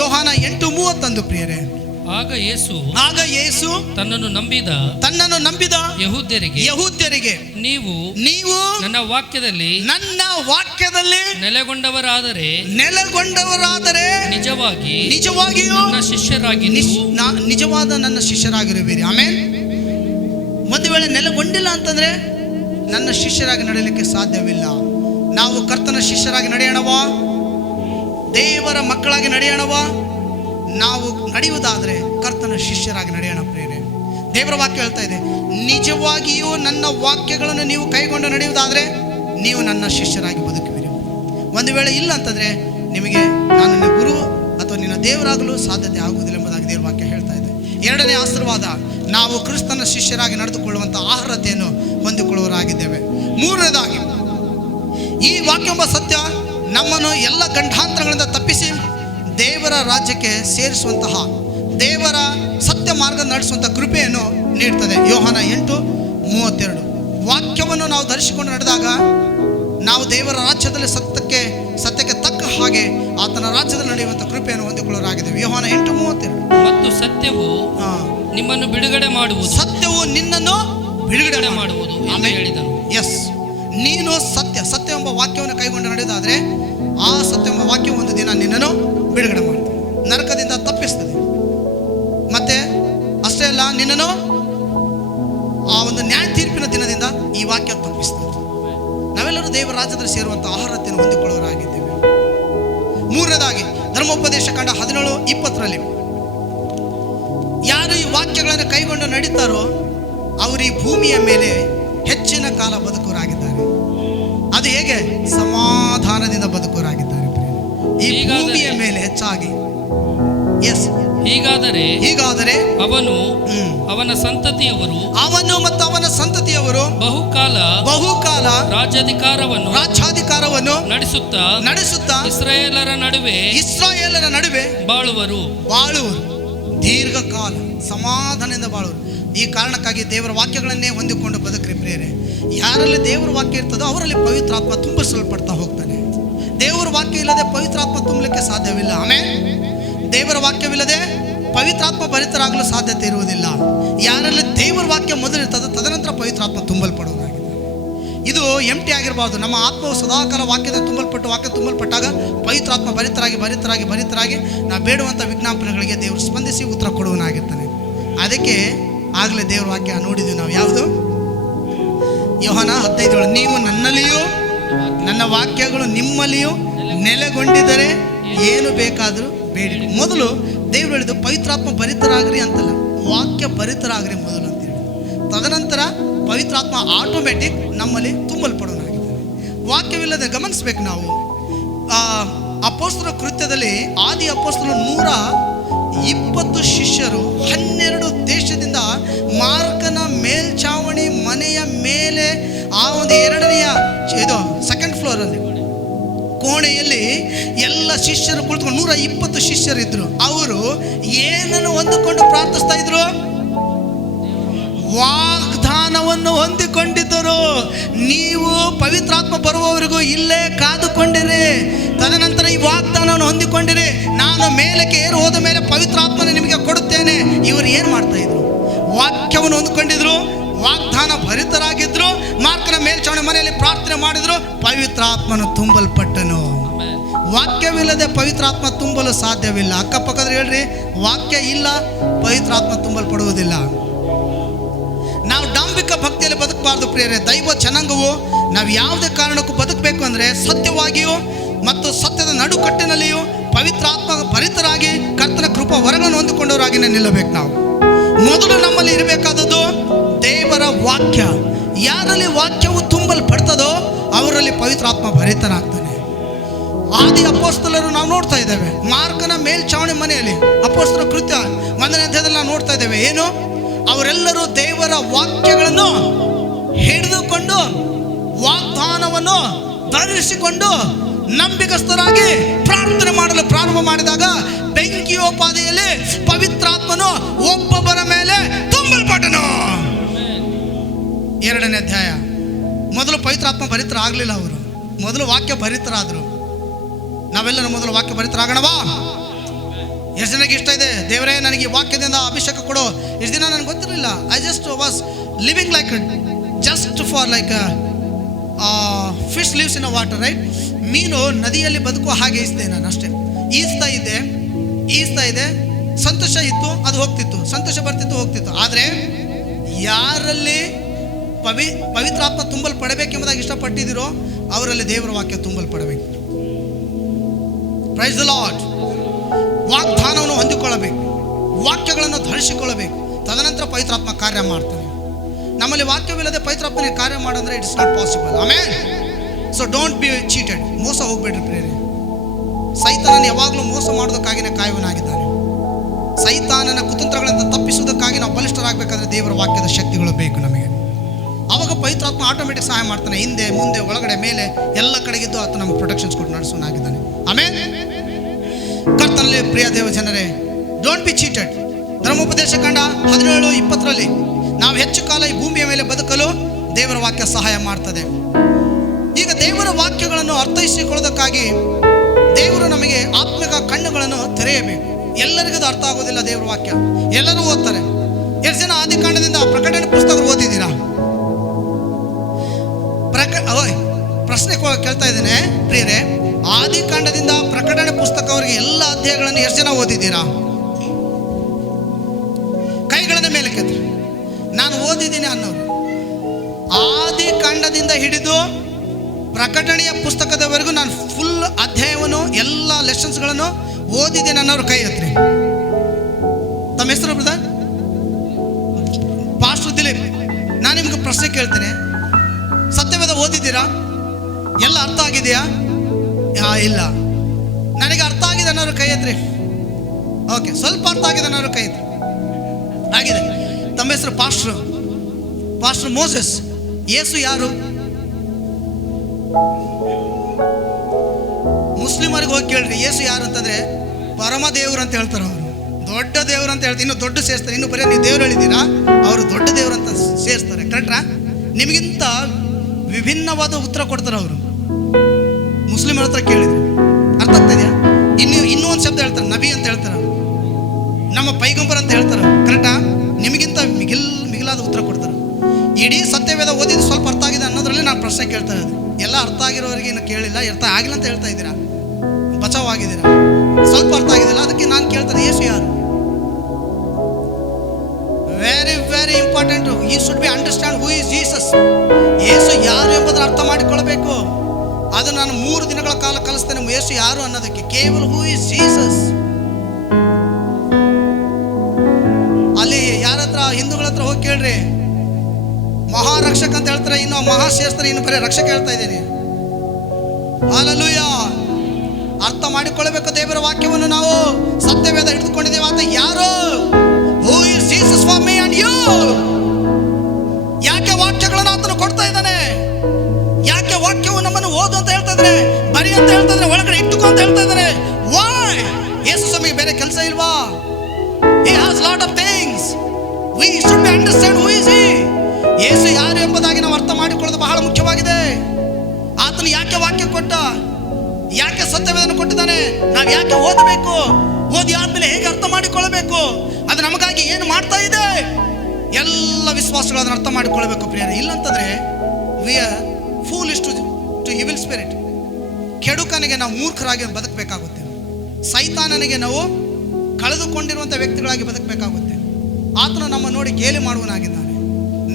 ಯೋಹಾನ 8:31 ಪ್ರಿಯರೇ, ಆಗ ಯೇಸು ತನ್ನನ್ನು ನಂಬಿದ ಯಹೂದ್ಯರಿಗೆ ನೀವು ನನ್ನ ವಾಕ್ಯದಲ್ಲಿ ನೆಲೆಗೊಂಡವರಾದರೆ ನಿಜವಾಗಿಯೂ ನನ್ನ ಶಿಷ್ಯರಾಗಿ ನಿಜವಾದ ನನ್ನ ಶಿಷ್ಯರಾಗಿರುವಿರಿ. ಆಮೇಲೆ ಒಂದು ವೇಳೆ ನೆಲೆಗೊಂಡಿಲ್ಲ ಅಂತಂದ್ರೆ ನನ್ನ ಶಿಷ್ಯರಾಗಿ ನಡೆಯಲಿಕ್ಕೆ ಸಾಧ್ಯವಿಲ್ಲ. ನಾವು ಕರ್ತನ ಶಿಷ್ಯರಾಗಿ ನಡೆಯೋಣವಾ, ದೇವರ ಮಕ್ಕಳಾಗಿ ನಡೆಯೋಣವಾ? ನಾವು ನಡೆಯುವುದಾದರೆ ಕರ್ತನ ಶಿಷ್ಯರಾಗಿ ನಡೆಯೋಣ ಪ್ರೇರೆ. ದೇವರ ವಾಕ್ಯ ಹೇಳ್ತಾ ಇದೆ, ನಿಜವಾಗಿಯೂ ನನ್ನ ವಾಕ್ಯಗಳನ್ನು ನೀವು ಕೈಗೊಂಡು ನಡೆಯುವುದಾದರೆ ನೀವು ನನ್ನ ಶಿಷ್ಯರಾಗಿ ಬದುಕುವಿರಿ. ಒಂದು ವೇಳೆ ಇಲ್ಲ ಅಂತಂದರೆ ನಿಮಗೆ ನಾನು ನಿನ್ನ ಗುರು ಅಥವಾ ನಿನ್ನ ದೇವರಾಗಲು ಸಾಧ್ಯತೆ ಆಗುವುದಿಲ್ಲ ಎಂಬುದಾಗಿ ದೇವರ ವಾಕ್ಯ ಹೇಳ್ತಾ ಇದೆ. ಎರಡನೇ ಆಶೀರ್ವಾದ, ನಾವು ಕ್ರಿಸ್ತನ ಶಿಷ್ಯರಾಗಿ ನಡೆದುಕೊಳ್ಳುವಂಥ ಅರ್ಹತೆಯನ್ನು ಹೊಂದಿಕೊಳ್ಳುವವರಾಗಿದ್ದೇವೆ. ಮೂರನೇದಾಗಿ, ಈ ವಾಕ್ಯ ಎಂಬ ಸತ್ಯ ನಮ್ಮನ್ನು ಎಲ್ಲ ಗಂಡಾಂತರಗಳಿಂದ ತಪ್ಪಿಸಿ ದೇವರ ರಾಜ್ಯಕ್ಕೆ ಸೇರಿಸುವಂತಹ, ದೇವರ ಸತ್ಯ ಮಾರ್ಗ ನಡೆಸುವಂಥ ಕೃಪೆಯನ್ನು ನೀಡ್ತದೆ. ಯೋಹಾನ 8:32. ವಾಕ್ಯವನ್ನು ನಾವು ಧರಿಸಿಕೊಂಡು ನಡೆದಾಗ ನಾವು ದೇವರ ರಾಜ್ಯದಲ್ಲಿ ಸತ್ಯಕ್ಕೆ ತಕ್ಕ ಹಾಗೆ ಆತನ ರಾಜ್ಯದಲ್ಲಿ ನಡೆಯುವಂಥ ಕೃಪೆಯನ್ನು ಹೊಂದಿಕೊಳ್ಳೋರಾಗಿದ್ದೇವೆ. ಯೋಹಾನ 8:32. ಮತ್ತು ಸತ್ಯವು ನಿಮ್ಮನ್ನು ಬಿಡುಗಡೆ ಮಾಡುವುದು, ಸತ್ಯವು ನಿನ್ನನ್ನು ಬಿಡುಗಡೆ ಮಾಡುವುದು ಎಂದು ಹೇಳಿದನು. ಎಸ್, ನೀನು ಸತ್ಯ ಎಂಬ ವಾಕ್ಯವನ್ನು ಕೈಗೊಂಡು ನಡೆಯುವುದಾದರೆ ಆ ಸತ್ಯ ಎಂಬ ವಾಕ್ಯ ಒಂದು ದಿನ ನಿನ್ನನ್ನು ಬಿಡುಗಡೆ ಮಾಡ್ತದೆ, ನರಕದಿಂದ ತಪ್ಪಿಸ್ತದೆ. ಮತ್ತೆ ಅಷ್ಟೇ ಅಲ್ಲ, ನಿನ್ನನ್ನು ಆ ಒಂದು ನ್ಯಾಯ ತೀರ್ಪಿನ ದಿನದಿಂದ ಈ ವಾಕ್ಯ ತಪ್ಪಿಸ್ತದೆ. ನಾವೆಲ್ಲರೂ ದೇವರ ರಾಜ್ಯದಲ್ಲಿ ಸೇರುವಂಥ ಅರ್ಹತೆಯನ್ನು ಹೊಂದಿಕೊಳ್ಳೋರಾಗಿದ್ದೇವೆ. ಮೂರನೇದಾಗಿ, ಧರ್ಮೋಪದೇಶ ಕಾಂಡ 17:20 ಯಾರು ಈ ವಾಕ್ಯಗಳನ್ನು ಕೈಗೊಂಡು ನಡೀತಾರೋ ಅವರು ಈ ಭೂಮಿಯ ಮೇಲೆ ಹೆಚ್ಚಿನ ಕಾಲ ಬದುಕುವರಾಗಿದ್ದಾರೆ. ಅದು ಹೇಗೆ? ಸಮಾಧಾನದಿಂದ ಬದುಕುವರಾಗಿದ್ದಾರೆ ಈ ಭೂಮಿಯ ಮೇಲೆ ಹೆಚ್ಚಾಗಿ. ಎಸ್, ಹೀಗಾದರೆ ಅವನು ಮತ್ತು ಅವನ ಸಂತತಿಯವರು ಬಹುಕಾಲ ರಾಜ್ಯಾಧಿಕಾರವನ್ನು ನಡೆಸುತ್ತಾ ಇಸ್ರಾಯೇಲರ ನಡುವೆ ಬಾಳುವರು ದೀರ್ಘಕಾಲ ಸಮಾಧಾನದಿಂದ ಬಾಳುವರು. ಈ ಕಾರಣಕ್ಕಾಗಿ ದೇವರ ವಾಕ್ಯಗಳನ್ನೇ ಹೊಂದಿಕೊಂಡು ಬದುಕ್ರಿ ಪ್ರಿಯರೇ. ಯಾರಲ್ಲಿ ದೇವರ ವಾಕ್ಯ ಇರ್ತದೋ ಅವರಲ್ಲಿ ಪವಿತ್ರಾತ್ಮ ತುಂಬಿಸಲ್ಪಡ್ತಾ ಹೋಗ್ತಾನೆ. ದೇವರ ವಾಕ್ಯ ಇಲ್ಲದೆ ಪವಿತ್ರಾತ್ಮ ತುಂಬಲಿಕ್ಕೆ ಸಾಧ್ಯವಿಲ್ಲ. ಆಮೇಲೆ ದೇವರ ವಾಕ್ಯವಿಲ್ಲದೆ ಪವಿತ್ರಾತ್ಮ ಭರಿತರಾಗಲು ಸಾಧ್ಯತೆ ಇರುವುದಿಲ್ಲ. ಯಾರಲ್ಲಿ ದೇವರ ವಾಕ್ಯ ಮೊದಲಿರ್ತದೋ ತದನಂತರ ಪವಿತ್ರಾತ್ಮ ತುಂಬಲ್ಪಡುವುದಾಗಿದೆ. ಇದು ಎಂಟಿ ಆಗಿರಬಾರ್ದು. ನಮ್ಮ ಆತ್ಮವು ಸದಾಕಾಲ ವಾಕ್ಯದ ತುಂಬಲ್ಪಟ್ಟಾಗ ಪವಿತ್ರಾತ್ಮ ಭರಿತರಾಗಿ ನಾವು ಬೇಡುವಂಥ ವಿಜ್ಞಾಪನೆಗಳಿಗೆ ದೇವರು ಸ್ಪಂದಿಸಿ ಉತ್ತರ ಕೊಡುವನಾಗಿರ್ತಾನೆ. ಅದಕ್ಕೆ ಆಗಲೇ ದೇವರ ವಾಕ್ಯ ನೋಡಿದ್ವಿ ನಾವು. ಯಾವುದು? ಯೋಹಾನ 15:7. ನೀವು ನನ್ನಲ್ಲಿಯೂ ನನ್ನ ವಾಕ್ಯಗಳು ನಿಮ್ಮಲ್ಲಿಯೂ ನೆಲೆಗೊಂಡಿದ್ದರೆ ಏನು ಬೇಕಾದರೂ ಬೇಡಿ. ಮೊದಲು ದೇವರು ಹೇಳಿದ್ದು ಪವಿತ್ರಾತ್ಮ ಭರಿತರಾಗ್ರಿ ಅಂತಲ್ಲ, ವಾಕ್ಯ ಭರಿತರಾಗ್ರಿ ಮೊದಲು ಅಂತ ಹೇಳಿ. ತದನಂತರ ಪವಿತ್ರಾತ್ಮ ಆಟೋಮೆಟಿಕ್ ನಮ್ಮಲ್ಲಿ ತುಂಬಲ್ಪಡೋನಾಗಿದ್ದಾರೆ. ವಾಕ್ಯವಿಲ್ಲದೆ ಗಮನಿಸ್ಬೇಕು ನಾವು. ಅಪೊಸ್ತಲರ ಕೃತ್ಯದಲ್ಲಿ ಆದಿ ಅಪೊಸ್ತಲರು 120 ಶಿಷ್ಯರು 12 ದೇಶದಿಂದ ಮಾರ್ಕನ ಮೇಲ್ಛಾವಣಿ ಮನೆಯ ಮೇಲೆ ಆ ಒಂದು ಸೆಕೆಂಡ್ ಫ್ಲೋರಲ್ಲಿ ಕೋಣೆಯಲ್ಲಿ ಎಲ್ಲ ಶಿಷ್ಯರು ಕುಳಿತುಕೊಂಡು 120 ಶಿಷ್ಯರಿದ್ರು. ಅವರು ಏನನ್ನು ಹೊಂದಿಕೊಂಡು ಪ್ರಾರ್ಥಿಸ್ತಾ ಇದ್ರು? ವಾಗ್ದಾನವನ್ನು ಹೊಂದಿಕೊಂಡಿದ್ದರು. ನೀವು ಪವಿತ್ರಾತ್ಮ ಬರುವವರೆಗೂ ಇಲ್ಲೇ ಕಾದುಕೊಂಡಿರಿ, ತದನಂತರ ಈ ವಾಗ್ದಾನವನ್ನು ಹೊಂದಿಕೊಂಡಿರಿ, ನಾನು ಮೇಲಕ್ಕೆ ಏರು ಹೋದ ಮೇಲೆ ಪವಿತ್ರಾತ್ಮನ ನಿಮಗೆ ಕೊಡುತ್ತೇನೆ. ಇವರು ಏನು ಮಾಡ್ತಾ ಇದ್ರು? ವಾಕ್ಯವನ್ನು ಹೊಂದಿಕೊಂಡಿದ್ರು, ವಾಗ್ದಾನ ಭರಿತರಾಗಿದ್ರು, ಮಾರ್ಕನ ಮೇಲ್ಛಾವಣಿ ಮನೆಯಲ್ಲಿ ಪ್ರಾರ್ಥನೆ ಮಾಡಿದ್ರು, ಪವಿತ್ರಾತ್ಮನು ತುಂಬಲ್ಪಟ್ಟನು. ವಾಕ್ಯವಿಲ್ಲದೆ ಪವಿತ್ರಾತ್ಮ ತುಂಬಲು ಸಾಧ್ಯವಿಲ್ಲ. ಅಕ್ಕಪಕ್ಕದಲ್ಲಿ ಹೇಳ್ರಿ, ವಾಕ್ಯ ಇಲ್ಲ ಪವಿತ್ರಾತ್ಮ ತುಂಬಲ್ಪಡುವುದಿಲ್ಲ. ನಾವು ಡಾಂಬಿಕ ಭಕ್ತಿಯಲ್ಲಿ ಬದುಕಬಾರ್ದು ಪ್ರಿಯರೇ. ದೈವ ಜನಾಂಗವು ನಾವು ಯಾವುದೇ ಕಾರಣಕ್ಕೂ ಬದುಕಬೇಕು ಅಂದರೆ ಸತ್ಯವಾಗಿಯೂ ಮತ್ತು ಸತ್ಯದ ನಡುಕಟ್ಟಿನಲ್ಲಿಯೂ ಪವಿತ್ರಾತ್ಮ ಭರಿತರಾಗಿ ಕರ್ತನ ಕೃಪಾ ವರಗಳನ್ನು ಹೊಂದಿಕೊಂಡವರಾಗಿಯೇ ನಿಲ್ಲಬೇಕು. ನಾವು ಮೊದಲು ನಮ್ಮಲ್ಲಿ ಇರಬೇಕಾದದ್ದು ದೇವರ ವಾಕ್ಯ. ಯಾರಲ್ಲಿ ವಾಕ್ಯವು ತುಂಬಲ್ಪಡ್ತದೋ ಅವರಲ್ಲಿ ಪವಿತ್ರಾತ್ಮ ಭರಿತನಾಗ್ತಾನೆ. ಆದಿ ಅಪೊಸ್ತಲರು ನಾವು ನೋಡ್ತಾ ಇದ್ದೇವೆ. ಮಾರ್ಕನ ಮೇಲ್ಛಾವಣಿ ಮನೆಯಲ್ಲಿ ಅಪೊಸ್ತಲರ ಕೃತ್ಯ 1ನೇ ಅಧ್ಯಾಯದಲ್ಲಿ ನಾವು ನೋಡ್ತಾ ಇದ್ದೇವೆ. ಏನು? ಅವರೆಲ್ಲರೂ ದೇವರ ವಾಕ್ಯಗಳನ್ನು ಹಿಡಿದುಕೊಂಡು ವಾಗ್ದಾನವನ್ನು ಧರಿಸಿಕೊಂಡು ನಂಬಿಕಸ್ಥರಾಗಿ ಪ್ರಾರ್ಥನೆ ಮಾಡಲು ಪ್ರಾರಂಭ ಮಾಡಿದಾಗ ಬೆಂಕಿಯೋಪಾದಿಯಲ್ಲಿ ಪವಿತ್ರಾತ್ಮನು ಒಬ್ಬೊಬ್ಬರ ಮೇಲೆ ತುಂಬಲ್ಪಟ್ಟನು. 2ನೇ ಅಧ್ಯಾಯ. ಮೊದಲು ಪವಿತ್ರಾತ್ಮ ಭರಿತರಾಗಲಿಲ್ಲ, ಅವರು ಮೊದಲು ವಾಕ್ಯ ಭರಿತರಾದರು. ನಾವೆಲ್ಲರೂ ಮೊದಲು ವಾಕ್ಯ ಭರಿತರಾಗೋಣವಾ? ಎಷ್ಟು ಜನಕ್ಕೆ ಇಷ್ಟ ಇದೆ, ದೇವರೇ ನನಗೆ ಈ ವಾಕ್ಯದಿಂದ ಅಭಿಷೇಕ ಕೊಡು? ಇಷ್ಟು ದಿನ ನನಗೆ ಗೊತ್ತಿರಲಿಲ್ಲ. I just was living like just for like fish lives in a water, right? ಮೀನು ನದಿಯಲ್ಲಿ ಬದುಕುವ ಹಾಗೆ ಈಸ್ದೆ ನಾನು ಅಷ್ಟೇ. ಈಸ್ತಾ ಇದೆ, ಸಂತೋಷ ಇತ್ತು, ಅದು ಹೋಗ್ತಿತ್ತು, ಸಂತೋಷ ಬರ್ತಿತ್ತು, ಹೋಗ್ತಿತ್ತು. ಆದರೆ ಯಾರಲ್ಲಿ ಪವಿತ್ರಾತ್ಮ ತುಂಬಲ್ಪಡಬೇಕೆಂಬುದಾಗಿ ಇಷ್ಟಪಟ್ಟಿದ್ದೀರೋ ಅವರಲ್ಲಿ ದೇವರ ವಾಕ್ಯ ತುಂಬಲ್ಪಡಬೇಕು. Praise the lord. ವಾಗ್ದಾನವನ್ನು ಹೊಂದಿಕೊಳ್ಳಬೇಕು, ವಾಕ್ಯಗಳನ್ನು ಧರಿಸಿಕೊಳ್ಳಬೇಕು. ತದನಂತರ ಪವಿತ್ರಾತ್ಮ ಕಾರ್ಯ ಮಾಡ್ತಾನೆ. ನಮ್ಮಲ್ಲಿ ವಾಕ್ಯವಿಲ್ಲದೆ ಪವಿತ್ರಾತ್ಮನಿಗೆ ಕಾರ್ಯ ಮಾಡಂದ್ರೆ it's not possible. Amen. So don't be cheated. ಮೋಸ ಹೋಗ್ಬೇಡ್ರಿ ಪ್ರಿಯರೇ. ಸೈತಾನನ ಯಾವಾಗಲೂ ಮೋಸ ಮಾಡೋದಕ್ಕಾಗಿನೇ ಕಾಯುವನಾಗಿದ್ದಾನೆ. ಸೈತಾನನ ಕುತಂತ್ರಗಳಿಂದ ತಪ್ಪಿಸುವುದಕ್ಕಾಗಿ ನಾವು ಬಲಿಷ್ಠರಾಗಬೇಕಾದ್ರೆ ದೇವರ ವಾಕ್ಯದ ಶಕ್ತಿಗಳು ಬೇಕು ನಮಗೆ. ಆವಾಗ ಪವಿತ್ರಾತ್ಮ ಆಟೋಮೆಟಿಕ್ ಸಹಾಯ ಮಾಡ್ತಾನೆ. ಹಿಂದೆ ಮುಂದೆ ಒಳಗಡೆ ಮೇಲೆ ಎಲ್ಲ ಕಡೆಗಿದ್ದು ಆತ ನಮಗೆ ಪ್ರೊಟೆಕ್ಷನ್ಸ್ ಕೊಟ್ಟು ನಡೆಸುವನಾಗಿದ್ದಾನೆ. ಆಮೇನ್. ಕರ್ತನಲ್ಲಿ ಪ್ರಿಯ ದೇವ ಜನರೇ, ಡೋಂಟ್ ಬಿ ಚೀಟೆಡ್. ಧರ್ಮೋಪದೇಶ ಕಾಂಡ 17:20 ನಾವು ಹೆಚ್ಚು ಕಾಲ ಈ ಭೂಮಿಯ ಮೇಲೆ ಬದುಕಲು ದೇವರ ವಾಕ್ಯ ಸಹಾಯ ಮಾಡ್ತದೆ. ಈಗ ದೇವರ ವಾಕ್ಯಗಳನ್ನು ಅರ್ಥೈಸಿಕೊಳ್ಳೋದಕ್ಕಾಗಿ ದೇವರು ನಮಗೆ ಆತ್ಮಿಕ ಕಣ್ಣುಗಳನ್ನು ತೆರೆಯಬೇಕು. ಎಲ್ಲರಿಗೂ ಅರ್ಥ ಆಗೋದಿಲ್ಲ ದೇವರ ವಾಕ್ಯ. ಎಲ್ಲರೂ ಓದ್ತಾರೆ. ಎಷ್ಟು ಜನ ಆದಿಕಾಂಡದಿಂದ ಪ್ರಕಟಣೆ ಪುಸ್ತಕ ಓದಿದ್ದೀರಾ? ಪ್ರಶ್ನೆ ಕೇಳ್ತಾ ಇದ್ದೇನೆ ಪ್ರಿಯರೇ. ಆದಿಕಾಂಡದಿಂದ ಪ್ರಕಟಣೆ ಪುಸ್ತಕವರೆಗೆ ಎಲ್ಲ ಅಧ್ಯಾಯಗಳನ್ನು ಎಷ್ಟು ಜನ ಓದಿದ್ದೀರಾ? ಕೈಗಳನ್ನ ಮೇಲೆ ಕೆತ್ತಿ. ನಾನು ಓದಿದ್ದೀನಿ ಅನ್ನೋರು. ಆದಿಕಾಂಡದಿಂದ ಹಿಡಿದು ಪ್ರಕಟಣೆಯ ಪುಸ್ತಕದವರೆಗೂ ನಾನು ಫುಲ್ ಅಧ್ಯಾಯವನ್ನು ಎಲ್ಲ ಲೆಸನ್ಸ್ಗಳನ್ನು ಓದಿದ್ದೇನೆ ಅನ್ನೋರು ಕೈ ಎತ್ತಿ. ತಮ್ಮ ಹೆಸರು ಬ್ರದರ್? ಪಾಸ್ಟರ್ ದಿಲೀಪ್. ನಾನು ನಿಮ್ಗೆ ಪ್ರಶ್ನೆ ಕೇಳ್ತೇನೆ, ಸತ್ಯವೇದ ಓದಿದ್ದೀರಾ? ಎಲ್ಲ ಅರ್ಥ ಆಗಿದೆಯಾ? ಇಲ್ಲ. ನನಗೆ ಅರ್ಥ ಆಗಿದೆ ಅನ್ನೋರು ಕೈ ಎತ್ತಿ. ಓಕೆ, ಸ್ವಲ್ಪ ಅರ್ಥ ಆಗಿದೆ ಅನ್ನೋರು ಕೈ ಎತ್ತಿ. ಆಗಿದೆ. ತಮ್ಮ ಹೆಸರು ಪಾಸ್ಟರ್ ಮೋಸೆಸ್. ಯೇಸು ಯಾರು? ಮುಸ್ಲಿಮರಿಗೆ ಹೋಗಿ ಕೇಳ್ರಿ ಯೇಸು ಯಾರು ಅಂತಂದ್ರೆ ಪರಮ ದೇವರು ಅಂತ ಹೇಳ್ತಾರೆ. ಅವರು ದೊಡ್ಡ ದೇವರು ಅಂತ ಹೇಳ್ತಾರೆ. ಇನ್ನು ದೊಡ್ಡ ಸೇರಿಸ್ತಾರೆ. ಇನ್ನು ಬರೀ ನೀವು ದೇವರು ಹೇಳಿದ್ದೀರಾ, ಅವರು ದೊಡ್ಡ ದೇವರು ಅಂತ ಸೇರಿಸ್ತಾರೆ. ಕರೆಕ್ಟ್ರಾ? ನಿಮಗಿಂತ ವಿಭಿನ್ನವಾದ ಉತ್ತರ ಕೊಡ್ತಾರೆ ಅವರು. ಮುಸ್ಲಿಮರ ಹತ್ರ ಕೇಳಿದ್ರು ಅರ್ಥ ಆಗ್ತಾ ಇದೆಯಾ? ಇನ್ನೂ ಒಂದು ಶಬ್ದ ಹೇಳ್ತಾರೆ, ನಬಿ ಅಂತ ಹೇಳ್ತಾರೆ ಅವರು. ನಮ್ಮ ಪೈಗಂಬರ್ ಅಂತ ಹೇಳ್ತಾರೆ. ಕರೆಕ್ಟಾ? ನಿಮಗಿಂತ ಮಿಗಿಲಾದ ಉತ್ತರ ಕೊಡ್ತಾರೆ. ಇಡೀ ಸತ್ಯವೇದ ಓದಿದ್ದು ಸ್ವಲ್ಪ ಅರ್ಥ ಆಗಿದೆ ಅನ್ನೋದ್ರಲ್ಲಿ ನಾನು ಪ್ರಶ್ನೆ ಕೇಳ್ತಾ ಇರೋದು. ಎಲ್ಲ ಅರ್ಥ ಆಗಿರೋರಿಗೆ ಇನ್ನು ಕೇಳಿಲ್ಲ, ಅರ್ಥ ಆಗಿಲ್ಲ ಅಂತ ಹೇಳ್ತಾ ಇದ್ದೀರಾ, ಬಚಾವಾಗಿದ್ದೀರಾ. ಸ್ವಲ್ಪ ಅರ್ಥ ಆಗಿದಿಲ್ಲ, ಅದಕ್ಕೆ ನಾನು ಕೇಳ್ತೇನೆ ಯೇಸು ಯಾರು? Very very important. You should be understand who is Jesus. Yesu ಯಾರು ಎಂಬುದನ್ನು ಅರ್ಥ ಮಾಡಿಕೊಳ್ಳಬೇಕು. ಅದು ನಾನು 3 ದಿನಗಳ ಕಾಲ ಕಲಿಸ್ತೇನೆ ಯೇಸು ಯಾರು ಅನ್ನೋದಕ್ಕೆ. ಕೇವಲ ಹೂ ಇಸ್ ಜೀಸಸ್. ಅಲ್ಲಿ ಯಾರ ಹತ್ರ, ಹಿಂದೂಗಳ ಹತ್ರ ಹೋಗಿ ಕೇಳ್ರಿ, ಮಹಾರಕ್ಷಕ ಅಂತ ಹೇಳ್ತಾರೆ, ಇನ್ನು ಮಹಾಶೇಸ್ತ್ರ, ಇನ್ನು ಬರೀ ರಕ್ಷಕ ಹೇಳ್ತಾ ಇದ್ದೇನೆ. ಹಲ್ಲೆಲೂಯಾ. ಅರ್ಥ ಮಾಡಿಕೊಳ್ಳಬೇಕು ದೇವರ ವಾಕ್ಯವನ್ನು. ನಾವು ಸತ್ಯವೇದ ಹಿಡಿದುಕೊಂಡಿದ್ದೇವೆ. ಆತ ಯಾರು? Who is Jesus for me and you. ಯಾಕೆ ವಾಕ್ಯಗಳನ್ನು ಆತನು ಕೊಡ್ತಾ ಇದ್ದಾನೆ? ಯಾಕೆ ವಾಕ್ಯವು ನಮ್ಮನ್ನು ಓದು ಅಂತ ಹೇಳ್ತಾ ಇದ್ದಾರೆ, ಬರಿ ಅಂತ ಹೇಳ್ತಾ ಇದ್ದಾರೆ, ಒಳಗಡೆ ಇಟ್ಟುಕೋ ಅಂತ ಹೇಳ್ತಾ ಇದ್ದಾರೆ? ವೈ? ಯೇಸು ಸ್ವಾಮಿಗೆ ಬೇರೆ ಕೆಲಸ ಇಲ್ವಾ? He has lot of things. We should understand who is he. ಯೇಸು ಯಾರು ಎಂಬುದಾಗಿ ನಾವು ಅರ್ಥ ಮಾಡಿಕೊಳ್ಳೋದು ಬಹಳ ಮುಖ್ಯವಾಗಿದೆ. ಆತನು ಯಾಕೆ ವಾಕ್ಯ ಕೊಟ್ಟ, ಯಾಕೆ ಸತ್ಯವೇದನ ಕೊಟ್ಟಿದ್ದಾನೆ, ನಾವು ಯಾಕೆ ಓದಬೇಕು, ಓದಿ ಆದ್ಮೇಲೆ ಹೇಗೆ ಅರ್ಥ ಮಾಡಿಕೊಳ್ಳಬೇಕು, ಅದು ನಮಗಾಗಿ ಏನು ಮಾಡ್ತಾ ಇದೆ, ಎಲ್ಲ ವಿಶ್ವಾಸಗಳು ಅದನ್ನು ಅರ್ಥ ಮಾಡಿಕೊಳ್ಳಬೇಕು ಪ್ರಿಯರೇ. ಇಲ್ಲಂತಂದ್ರೆ we are foolish to evil spirit. ಕೆಡುಕನಿಗೆ ನಾವು ಮೂರ್ಖರಾಗಿ ಬದುಕಬೇಕಾಗುತ್ತೆ. ಸೈತಾನನಿಗೆ ನಾವು ಕಳೆದುಕೊಂಡಿರುವಂಥ ವ್ಯಕ್ತಿಗಳಾಗಿ ಬದುಕಬೇಕಾಗುತ್ತೆ. ಆತನು ನಮ್ಮ ನೋಡಿ ಗೇಲಿ ಮಾಡುವನಾಗಿದ್ದಾನೆ.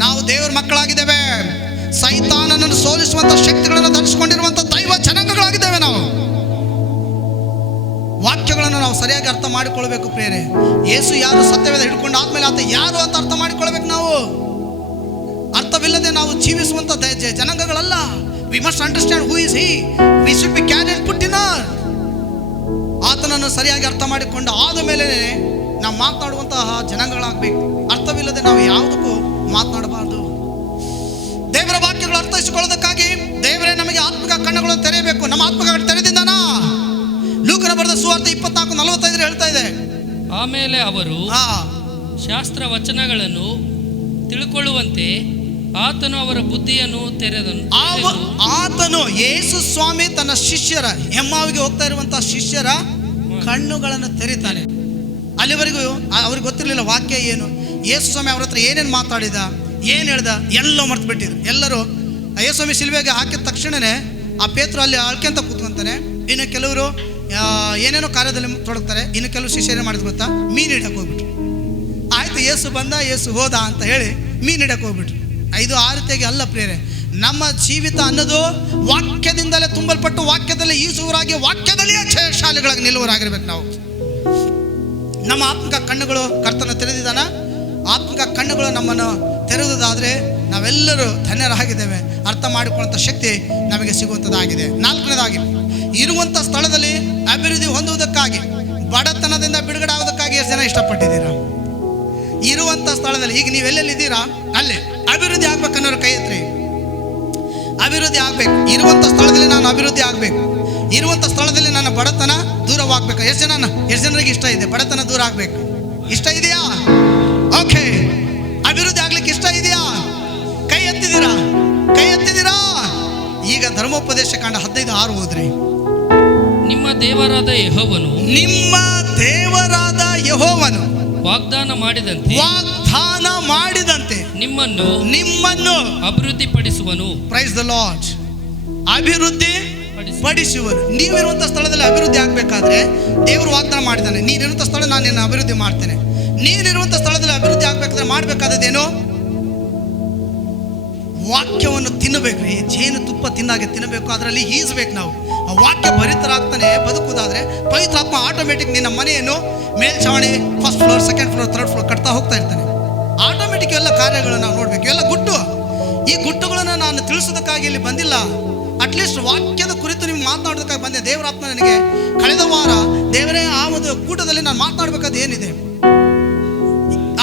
ನಾವು ದೇವರ ಮಕ್ಕಳಾಗಿದ್ದೇವೆ. ಸೈತಾನನನ್ನು ಸೋಲಿಸುವಂಥ ಶಕ್ತಿಗಳನ್ನು ಧರಿಸಿಕೊಂಡಿರುವಂಥ ದೈವ ಜನಾಂಗಗಳಾಗಿದ್ದೇವೆ. ನಾವು ವಾಕ್ಯಗಳನ್ನು ನಾವು ಸರಿಯಾಗಿ ಅರ್ಥ ಮಾಡಿಕೊಳ್ಬೇಕು ಪ್ರಿಯರೇ. ಯೇಸು ಯಾರು ಸತ್ಯವೇದ ಹಿಡ್ಕೊಂಡು ಆದ್ಮೇಲೆ ಆತ ಯಾರು ಅಂತ ಅರ್ಥ ಮಾಡಿಕೊಳ್ಬೇಕು. ನಾವು ಅರ್ಥವಿಲ್ಲದೆ ನಾವು ಜೀವಿಸುವಂಥ ಜನಾಂಗಗಳಲ್ಲ. We must understand who is he. We should be can put in ಆತನನ್ನು ಸರಿಯಾಗಿ ಅರ್ಥ ಮಾಡಿಕೊಂಡು ಆದ ಮೇಲೆ ನಾವು ಮಾತನಾಡುವಂತಹ ಜನಾಂಗಗಳಾಗಬೇಕು. ಅರ್ಥವಿಲ್ಲದೆ ನಾವು ಯಾವುದಕ್ಕೂ ಮಾತನಾಡಬಾರ್ದು. ದೇವರ ವಾಕ್ಯಗಳು ಅರ್ಥೈಸಿಕೊಳ್ಳೋದಕ್ಕಾಗಿ ದೇವರೇ ನಮಗೆ ಆತ್ಮಿಕ ಕಣ್ಣುಗಳನ್ನು ತೆರೆಯಬೇಕು. ನಮ್ಮ ಆತ್ಮಿಕ ತೆರೆದಿಂದಾನ ಲೂಕನ ಬರೆದ ಸುವಾರ್ತೆ 24:45 ಹೇಳ್ತಾ ಇದೆ. ಆಮೇಲೆ ಅವರು ಶಾಸ್ತ್ರ ವಚನಗಳನ್ನು ತಿಳ್ಕೊಳ್ಳುವಂತೆ ಆತನು ಅವರ ಬುದ್ಧಿಯನ್ನು ತೆರೆದನು. ಆತನು ಯೇಸು ಸ್ವಾಮಿ ತನ್ನ ಶಿಷ್ಯರ, ಎಮ್ಮಾವಿಗೆ ಹೋಗ್ತಾ ಇರುವಂತಹ ಶಿಷ್ಯರ ಕಣ್ಣುಗಳನ್ನು ತೆರೀತಾನೆ. ಅಲ್ಲಿವರೆಗೂ ಅವ್ರಿಗೆ ಗೊತ್ತಿರಲಿಲ್ಲ ವಾಕ್ಯ ಏನು, ಯೇಸು ಸ್ವಾಮಿ ಅವ್ರ ಹತ್ರ ಏನೇನು ಮಾತಾಡಿದ, ಏನು ಹೇಳ್ದ, ಎಲ್ಲ ಮರ್ತು ಬಿಟ್ಟಿದ್ರು. ಎಲ್ಲರೂ ಯೇಸು ಸ್ವಾಮಿ ಶಿಲ್ವೆಗೆ ಹಾಕಿದ ತಕ್ಷಣನೇ ಆ ಪೇತ್ರ ಅಲ್ಲಿ ಅಳ್ಕೆಂತ ಕೂತ್ಕೊಂತಾನೆ. ಇನ್ನು ಕೆಲವರು ಏನೇನೋ ಕಾರ್ಯದಲ್ಲಿ ತೊಡಗ್ತಾರೆ. ಇನ್ನು ಕೆಲವು ಶಿಷ್ಯರೇ ಮಾಡಿದ್ರು ಗೊತ್ತಾ, ಮೀನು ಹಿಡಕ್ಕೆ ಹೋಗ್ಬಿಟ್ರು. ಆಯ್ತು ಯೇಸು ಬಂದ, ಯೇಸು ಹೋದ ಅಂತ ಹೇಳಿ ಮೀನು ಹಿಡಕ್ಕೆ ಹೋಗ್ಬಿಟ್ರು. ಇದು ಆ ರೀತಿಯಾಗಿ ಅಲ್ಲ ಪ್ರಿಯರೇ. ನಮ್ಮ ಜೀವಿತ ಅನ್ನೋದು ವಾಕ್ಯದಿಂದಲೇ ತುಂಬಲ್ಪಟ್ಟು ವಾಕ್ಯದಲ್ಲೇ ಈಸುವರಾಗಿ ವಾಕ್ಯದಲ್ಲಿಯೇ ಜಯಶಾಲಿಗಳಾಗಿ ನಿಲ್ಲುವರಾಗಿರ್ಬೇಕು ನಾವು. ನಮ್ಮ ಆತ್ಮಿಕ ಕಣ್ಣುಗಳು ಕರ್ತನ ತೆರೆದಿದ್ದಾನ. ಆತ್ಮಿಕ ಕಣ್ಣುಗಳು ನಮ್ಮನ್ನು ತೆರೆದುದಾದರೆ ನಾವೆಲ್ಲರೂ ಧನ್ಯರಾಗಿದ್ದೇವೆ. ಅರ್ಥ ಮಾಡಿಕೊಳ್ಳುವಂಥ ಶಕ್ತಿ ನಮಗೆ ಸಿಗುವಂಥದ್ದಾಗಿದೆ. 4ನೇದಾಗಿ, ಇರುವಂಥ ಸ್ಥಳದಲ್ಲಿ ಅಭಿವೃದ್ಧಿ ಹೊಂದುವುದಕ್ಕಾಗಿ, ಬಡತನದಿಂದ ಬಿಡುಗಡೆ ಆಗೋದಕ್ಕಾಗಿ ಎಷ್ಟು ಜನ ಇಷ್ಟಪಟ್ಟಿದ್ದೀರಾ? ಇರುವಂಥ ಸ್ಥಳದಲ್ಲಿ, ಈಗ ನೀವೆಲ್ಲೆಲ್ಲಿದ್ದೀರಾ ಅಲ್ಲಿ ಅಭಿವೃದ್ಧಿ ಆಗ್ಬೇಕನ್ನೋರು ಕೈ ಎತ್ರಿ. ಅಭಿವೃದ್ಧಿ ಆಗ್ಬೇಕು. ಇರುವಂಥ ಸ್ಥಳದಲ್ಲಿ ನಾನು ಅಭಿವೃದ್ಧಿ ಆಗಬೇಕು. ಇರುವಂಥ ಸ್ಥಳದಲ್ಲಿ ನನ್ನ ಬಡತನ ದೂರವಾಗಬೇಕು. ಎಷ್ಟು ಜನರಿಗೆ ಇಷ್ಟ ಇದೆ ಬಡತನ ದೂರ ಆಗಬೇಕು? ಇಷ್ಟ ಇದೆಯಾ? ಓಕೆ. ಅಭಿವೃದ್ಧಿ ಆಗ್ಲಿಕ್ಕೆ ಇಷ್ಟ ಇದೆಯಾ? ಕೈ ಎತ್ತಿದ್ದೀರಾ? ಕೈ ಎತ್ತಿದ್ದೀರಾ? ಈಗ ಧರ್ಮೋಪದೇಶ ಕಾಂಡ 15:6 ಓದ್ರಿ. ನಿಮ್ಮ ದೇವರಾದ ಯೆಹೋವನು, ನಿಮ್ಮ ದೇವರಾದ ಯೆಹೋವನು ವಾಗ್ದಾನ ಮಾಡಿದಂತೆ ನಿಮ್ಮನ್ನು ಅಭಿವೃದ್ಧಿಪಡಿಸುವನು. Praise the lord. ಅಭಿವೃದ್ಧಿ ಪಡಿಸುವರು. ನೀವಿರುವಂಥ ಸ್ಥಳದಲ್ಲಿ ಅಭಿವೃದ್ಧಿ ಆಗಬೇಕಾದ್ರೆ ದೇವರು ವಾಗ್ದಾನ ಮಾಡಿದ್ದಾನೆ, ನೀನಿರುವಂಥ ಸ್ಥಳ ನಾನು ನಿನ್ನ ಅಭಿವೃದ್ಧಿ ಮಾಡ್ತೇನೆ. ನೀನಿರುವಂಥ ಸ್ಥಳದಲ್ಲಿ ಅಭಿವೃದ್ಧಿ ಆಗಬೇಕಾದ್ರೆ ಮಾಡಬೇಕಾದದ್ದೇನು? ವಾಕ್ಯವನ್ನು ತಿನ್ನಬೇಕ್ರಿ. ಜೇನು ತುಪ್ಪ ತಿನ್ನಾಗೆ ತಿನ್ನಬೇಕು. ಅದರಲ್ಲಿ ಈಸ್ಬೇಕು ನಾವು. ಆ ವಾಕ್ಯ ಭರಿತರಾಗ್ತಾನೆ ಬದುಕುವುದಾದ್ರೆ ಪವಿತ್ರಾತ್ಮ ಆಟೋಮೆಟಿಕ್ ನಿನ್ನ ಮನೆಯನ್ನು ಮೇಲ್ಛಾವಣಿ, first floor, second floor, third floor ಕಟ್ತಾ ಹೋಗ್ತಾ ಇರ್ತಾನೆ. ಆಟೋಮೆಟಿಕ್ ಎಲ್ಲ ಕಾರ್ಯಗಳನ್ನು ನಾವು ನೋಡ್ಬೇಕು. ಇವೆಲ್ಲ ಗುಟ್ಟು. ಈ ಗುಟ್ಟುಗಳನ್ನು ನಾನು ತಿಳಿಸೋದಕ್ಕಾಗಿ ಇಲ್ಲಿ ಬಂದಿಲ್ಲ. ಅಟ್ಲೀಸ್ಟ್ ವಾಕ್ಯದ ಕುರಿತು ನಿಮ್ಗೆ ಮಾತನಾಡೋದಕ್ಕಾಗಿ ಬಂದೆ. ದೇವರಾತ್ಮ ನನಗೆ ಕಳೆದ ವಾರ ದೇವರೇ ಆ ಒಂದು ಕೂಟದಲ್ಲಿ ನಾನು ಮಾತನಾಡಬೇಕಾದ ಏನಿದೆ,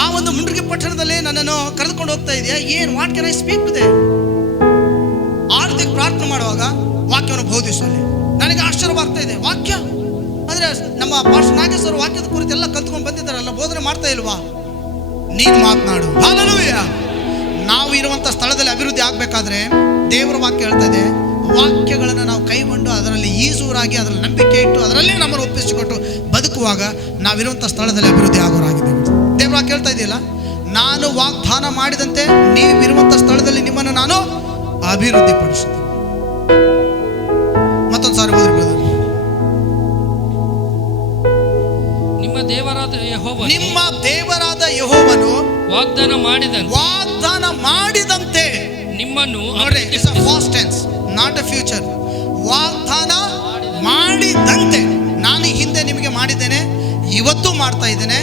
ಆ ಒಂದು ಮುಂಡ್ರಿಗಿ ಪಟ್ಟಣದಲ್ಲಿ ನನ್ನನ್ನು ಕರೆದುಕೊಂಡು ಹೋಗ್ತಾ ಇದೆಯಾ, what can I speak to them? ಆರತಿಗೆ ಪ್ರಾರ್ಥನೆ ಮಾಡುವಾಗ ವಾಕ್ಯವನ್ನು ಬೋಧಿಸುವಲ್ಲಿ ನನಗೆ ಆಶ್ಚರ್ಯವಾಗ್ತಾ ಇದೆ. ವಾಕ್ಯ ಅಂದರೆ ನಮ್ಮ ಪಾಸ್ಟರ್ ನಾಗೇಶ್ವರ ವಾಕ್ಯದ ಕುರಿತು ಎಲ್ಲ ಕಲ್ತ್ಕೊಂಡು ಬಂದಿದ್ದಾರಲ್ಲ, ಬೋಧನೆ ಮಾಡ್ತಾ ಇಲ್ವಾ? ನೀನು ಮಾತನಾಡು. ಹಲ್ಲೆಲೂಯಾ. ನಾವು ಇರುವಂಥ ಸ್ಥಳದಲ್ಲಿ ಅಭಿವೃದ್ಧಿ ಆಗಬೇಕಾದ್ರೆ ದೇವರ ವಾಕ್ಯ ಹೇಳ್ತಾ ಇದೆ, ವಾಕ್ಯಗಳನ್ನು ನಾವು ಕೈಗೊಂಡು ಅದರಲ್ಲಿ ಈಸುವರಾಗಿ ಅದರಲ್ಲಿ ನಂಬಿಕೆ ಇಟ್ಟು ಅದರಲ್ಲೇ ನಮ್ಮನ್ನು ಒಪ್ಪಿಸಿಕೊಟ್ಟು ಬದುಕುವಾಗ ನಾವಿರುವಂಥ ಸ್ಥಳದಲ್ಲಿ ಅಭಿವೃದ್ಧಿ ಆಗೋರಾಗಿದ್ದೇವೆ. ದೇವರ ವಾಕ್ಯ ಹೇಳ್ತಾ ಇದೆಯಲ್ಲ, ನಾನು ವಾಗ್ದಾನ ಮಾಡಿದಂತೆ ನೀವಿರುವಂಥ ಸ್ಥಳದಲ್ಲಿ ನಿಮ್ಮನ್ನು ನಾನು ಅಭಿವೃದ್ಧಿ ಪಡಿಸುತ್ತೇನೆ. ಮತ್ತೊಂದು ಸಾರಿ ಓದ್ರಿ ಬ್ರದರ್. ನಿಮ್ಮ ದೇವರಾದ ಯೆಹೋವನು ವಾಗ್ದಾನ ಮಾಡಿದಂತೆ ನಿಮ್ಮನ್ನು, ನೋಡ್ರಿ, it's a past tense, not a future. ವಾಗ್ದಾನ ಮಾಡಿದಂತೆ, ನಾನು ಹಿಂದೆ ನಿಮಗೆ ಮಾಡಿದ್ದೇನೆ, ಇವತ್ತು ಮಾಡ್ತಾ ಇದ್ದೇನೆ.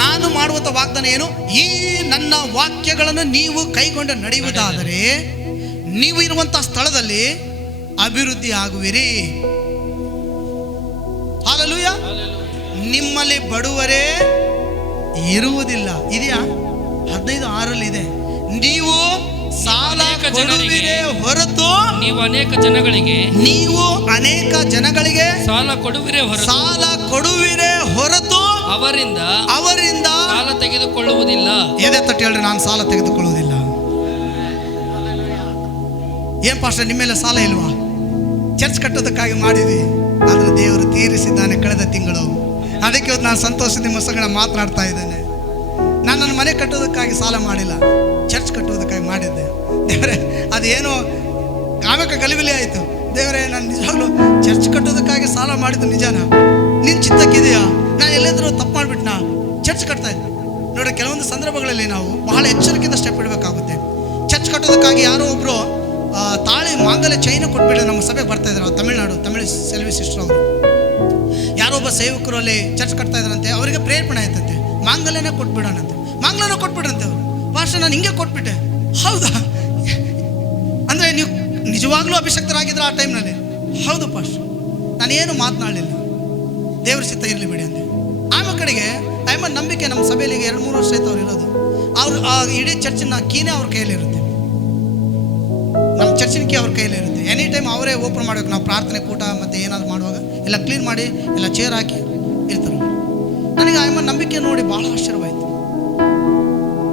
ನಾನು ಮಾಡುವಂಥ ವಾಗ್ದಾನ ಏನು? ಈ ನನ್ನ ವಾಕ್ಯಗಳನ್ನು ನೀವು ಕೈಗೊಂಡು ನಡೆಯುವುದಾದರೆ ನೀವು ಇರುವಂಥ ಸ್ಥಳದಲ್ಲಿ ಅಭಿವೃದ್ಧಿ ಆಗುವಿರಿ. ಹಲ್ಲೆಲೂಯಾ. ನಿಮ್ಮಲ್ಲಿ ಬಡವರೇ ಇರುವುದಿಲ್ಲ. ಇದೆಯಾ? 15:6 ಇದೆ. ನೀವು ಸಾಲ ಕೊಡುವಿರೇ ಹೊರತು, ನೀವು ಅನೇಕ ಜನಗಳಿಗೆ ಸಾಲ ಕೊಡುವಿರೇ ಹೊರತು ಅವರಿಂದ ಸಾಲ ತೆಗೆದುಕೊಳ್ಳುವುದಿಲ್ಲ. ಎದೆ ತಟ್ಟಿ ಹೇಳ್ರಿ, ನಾನು ಸಾಲ ತೆಗೆದುಕೊಳ್ಳುವುದಿಲ್ಲ. ಏನ್ ಪಾಸ್ಟರ್, ನಿಮ್ಮ ಮೇಲೆ ಸಾಲ ಇಲ್ವಾ? ಚರ್ಚ್ ಕಟ್ಟೋದಕ್ಕಾಗಿ ಮಾಡಿದ್ವಿ, ಅದನ್ನು ದೇವರು ತೀರಿಸಿದ್ದಾನೆ ಕಳೆದ ತಿಂಗಳು. ಅದಕ್ಕೆ ನಾನು ಸಂತೋಷದ ನಿಮ್ಮ ಸಂಗಡ ಮಾತನಾಡ್ತಾ ಇದ್ದೇನೆ. ನಾನು ನನ್ನ ಮನೆ ಕಟ್ಟೋದಕ್ಕಾಗಿ ಸಾಲ ಮಾಡಿಲ್ಲ, ಚರ್ಚ್ ಕಟ್ಟೋದಕ್ಕಾಗಿ ಮಾಡಿದ್ದೆ. ದೇವರೇ, ಅದೇನೋ ಆಮೇಲೆ ಗಲಿಬಿಲಿ ಆಯಿತು. ದೇವರೇ, ನಾನು ನಿಜವಾಗ್ಲೂ ಚರ್ಚ್ ಕಟ್ಟೋದಕ್ಕಾಗಿ ಸಾಲ ಮಾಡಿದ್ದು ನಿಜಾನ? ನಿನ್ನ ಚಿತ್ತಕ್ಕಿದೆಯಾ? ನಾನು ಎಲ್ಲಾದರೂ ತಪ್ಪು ಮಾಡಿಬಿಟ್ನಾ? ಚರ್ಚ್ ಕಟ್ತಾ ಇದ್ದೆ. ನೋಡಿ, ಕೆಲವೊಂದು ಸಂದರ್ಭಗಳಲ್ಲಿ ನಾವು ಬಹಳ ಎಚ್ಚರಿಕೆಯಿಂದ ಸ್ಟೆಪ್ ಇಡಬೇಕಾಗುತ್ತೆ. ಚರ್ಚ್ ಕಟ್ಟೋದಕ್ಕಾಗಿ ಯಾರೋ ಒಬ್ಬರು ತಾಳಿ ಮಾಂಗಲ್ಯ ಚೈನ ಕೊಟ್ಬಿಟ್ಟು ನಮ್ಮ ಸಭೆಗೆ ಬರ್ತಾ ಇದ್ರು. ತಮಿಳು ಸೆಲ್ವಿ ಸಿಸ್ಟರ್ ಅವರು, ಯಾರೊಬ್ಬ ಸೇವಕರು ಅಲ್ಲಿ ಚರ್ಚ್ ಕಟ್ತಾ ಇದ್ರಂತೆ. ಅವರಿಗೆ ಪ್ರೇರಣೆ ಆಯ್ತಂತೆ, ಮಾಂಗಲ್ಯನೇ ಕೊಟ್ಬಿಡೋಣಂತೆ. ಮಾಂಗಲ್ಯನ ಕೊಟ್ಬಿಡ್ರಂತೆ ಅವರು. ಪಾಸ್ಟರ್, ನಾನು ಹಿಂಗೆ ಕೊಟ್ಬಿಟ್ಟೆ. ಹೌದಾ? ಅಂದರೆ ನೀವು ನಿಜವಾಗ್ಲೂ ಅಭಿಷಕ್ತರಾಗಿದ್ರೆ ಆ ಟೈಮ್ನಲ್ಲಿ? ಹೌದು ಪಾಸ್ಟರ್, ನಾನೇನು ಮಾತನಾಡಲಿಲ್ಲ, ದೇವ್ರ ಚಿತ್ತ ಇರಲಿ ಬಿಡಿ ಅಂದೆ. ಆಮೇಲೆ ಕಡೆಗೆ ಐಮನ್ ನಂಬಿಕೆ ನಮ್ಮ ಸಭೆಯಲ್ಲಿ 2-3 ವರ್ಷ ಆಯ್ತು ಅವ್ರು ಇರೋದು. ಅವರು ಆ ಇಡೀ ಚರ್ಚಿನ ಕೀನೇ ಅವ್ರ ಕೈಯಲ್ಲಿರುತ್ತೆ. ನಮ್ಮ ಚರ್ಚಿನ ಕೀ ಅವ್ರ ಕೈಯಲ್ಲಿರುತ್ತೆ. ಎನಿ ಟೈಮ್ ಅವರೇ ಓಪನ್ ಮಾಡಬೇಕು. ನಾವು ಪ್ರಾರ್ಥನೆ ಕೂಟ ಮತ್ತು ಏನಾದ್ರು ಮಾಡುವಾಗ ಎಲ್ಲ ಕ್ಲೀನ್ ಮಾಡಿ ಎಲ್ಲ ಚೇರ್ ಹಾಕಿ ಇರ್ತಾರೆ. ನನಗೆ ಐಮನ್ ನಂಬಿಕೆ ನೋಡಿ ಭಾಳ ಆಶ್ಚರ್ಯವಾಯಿತು.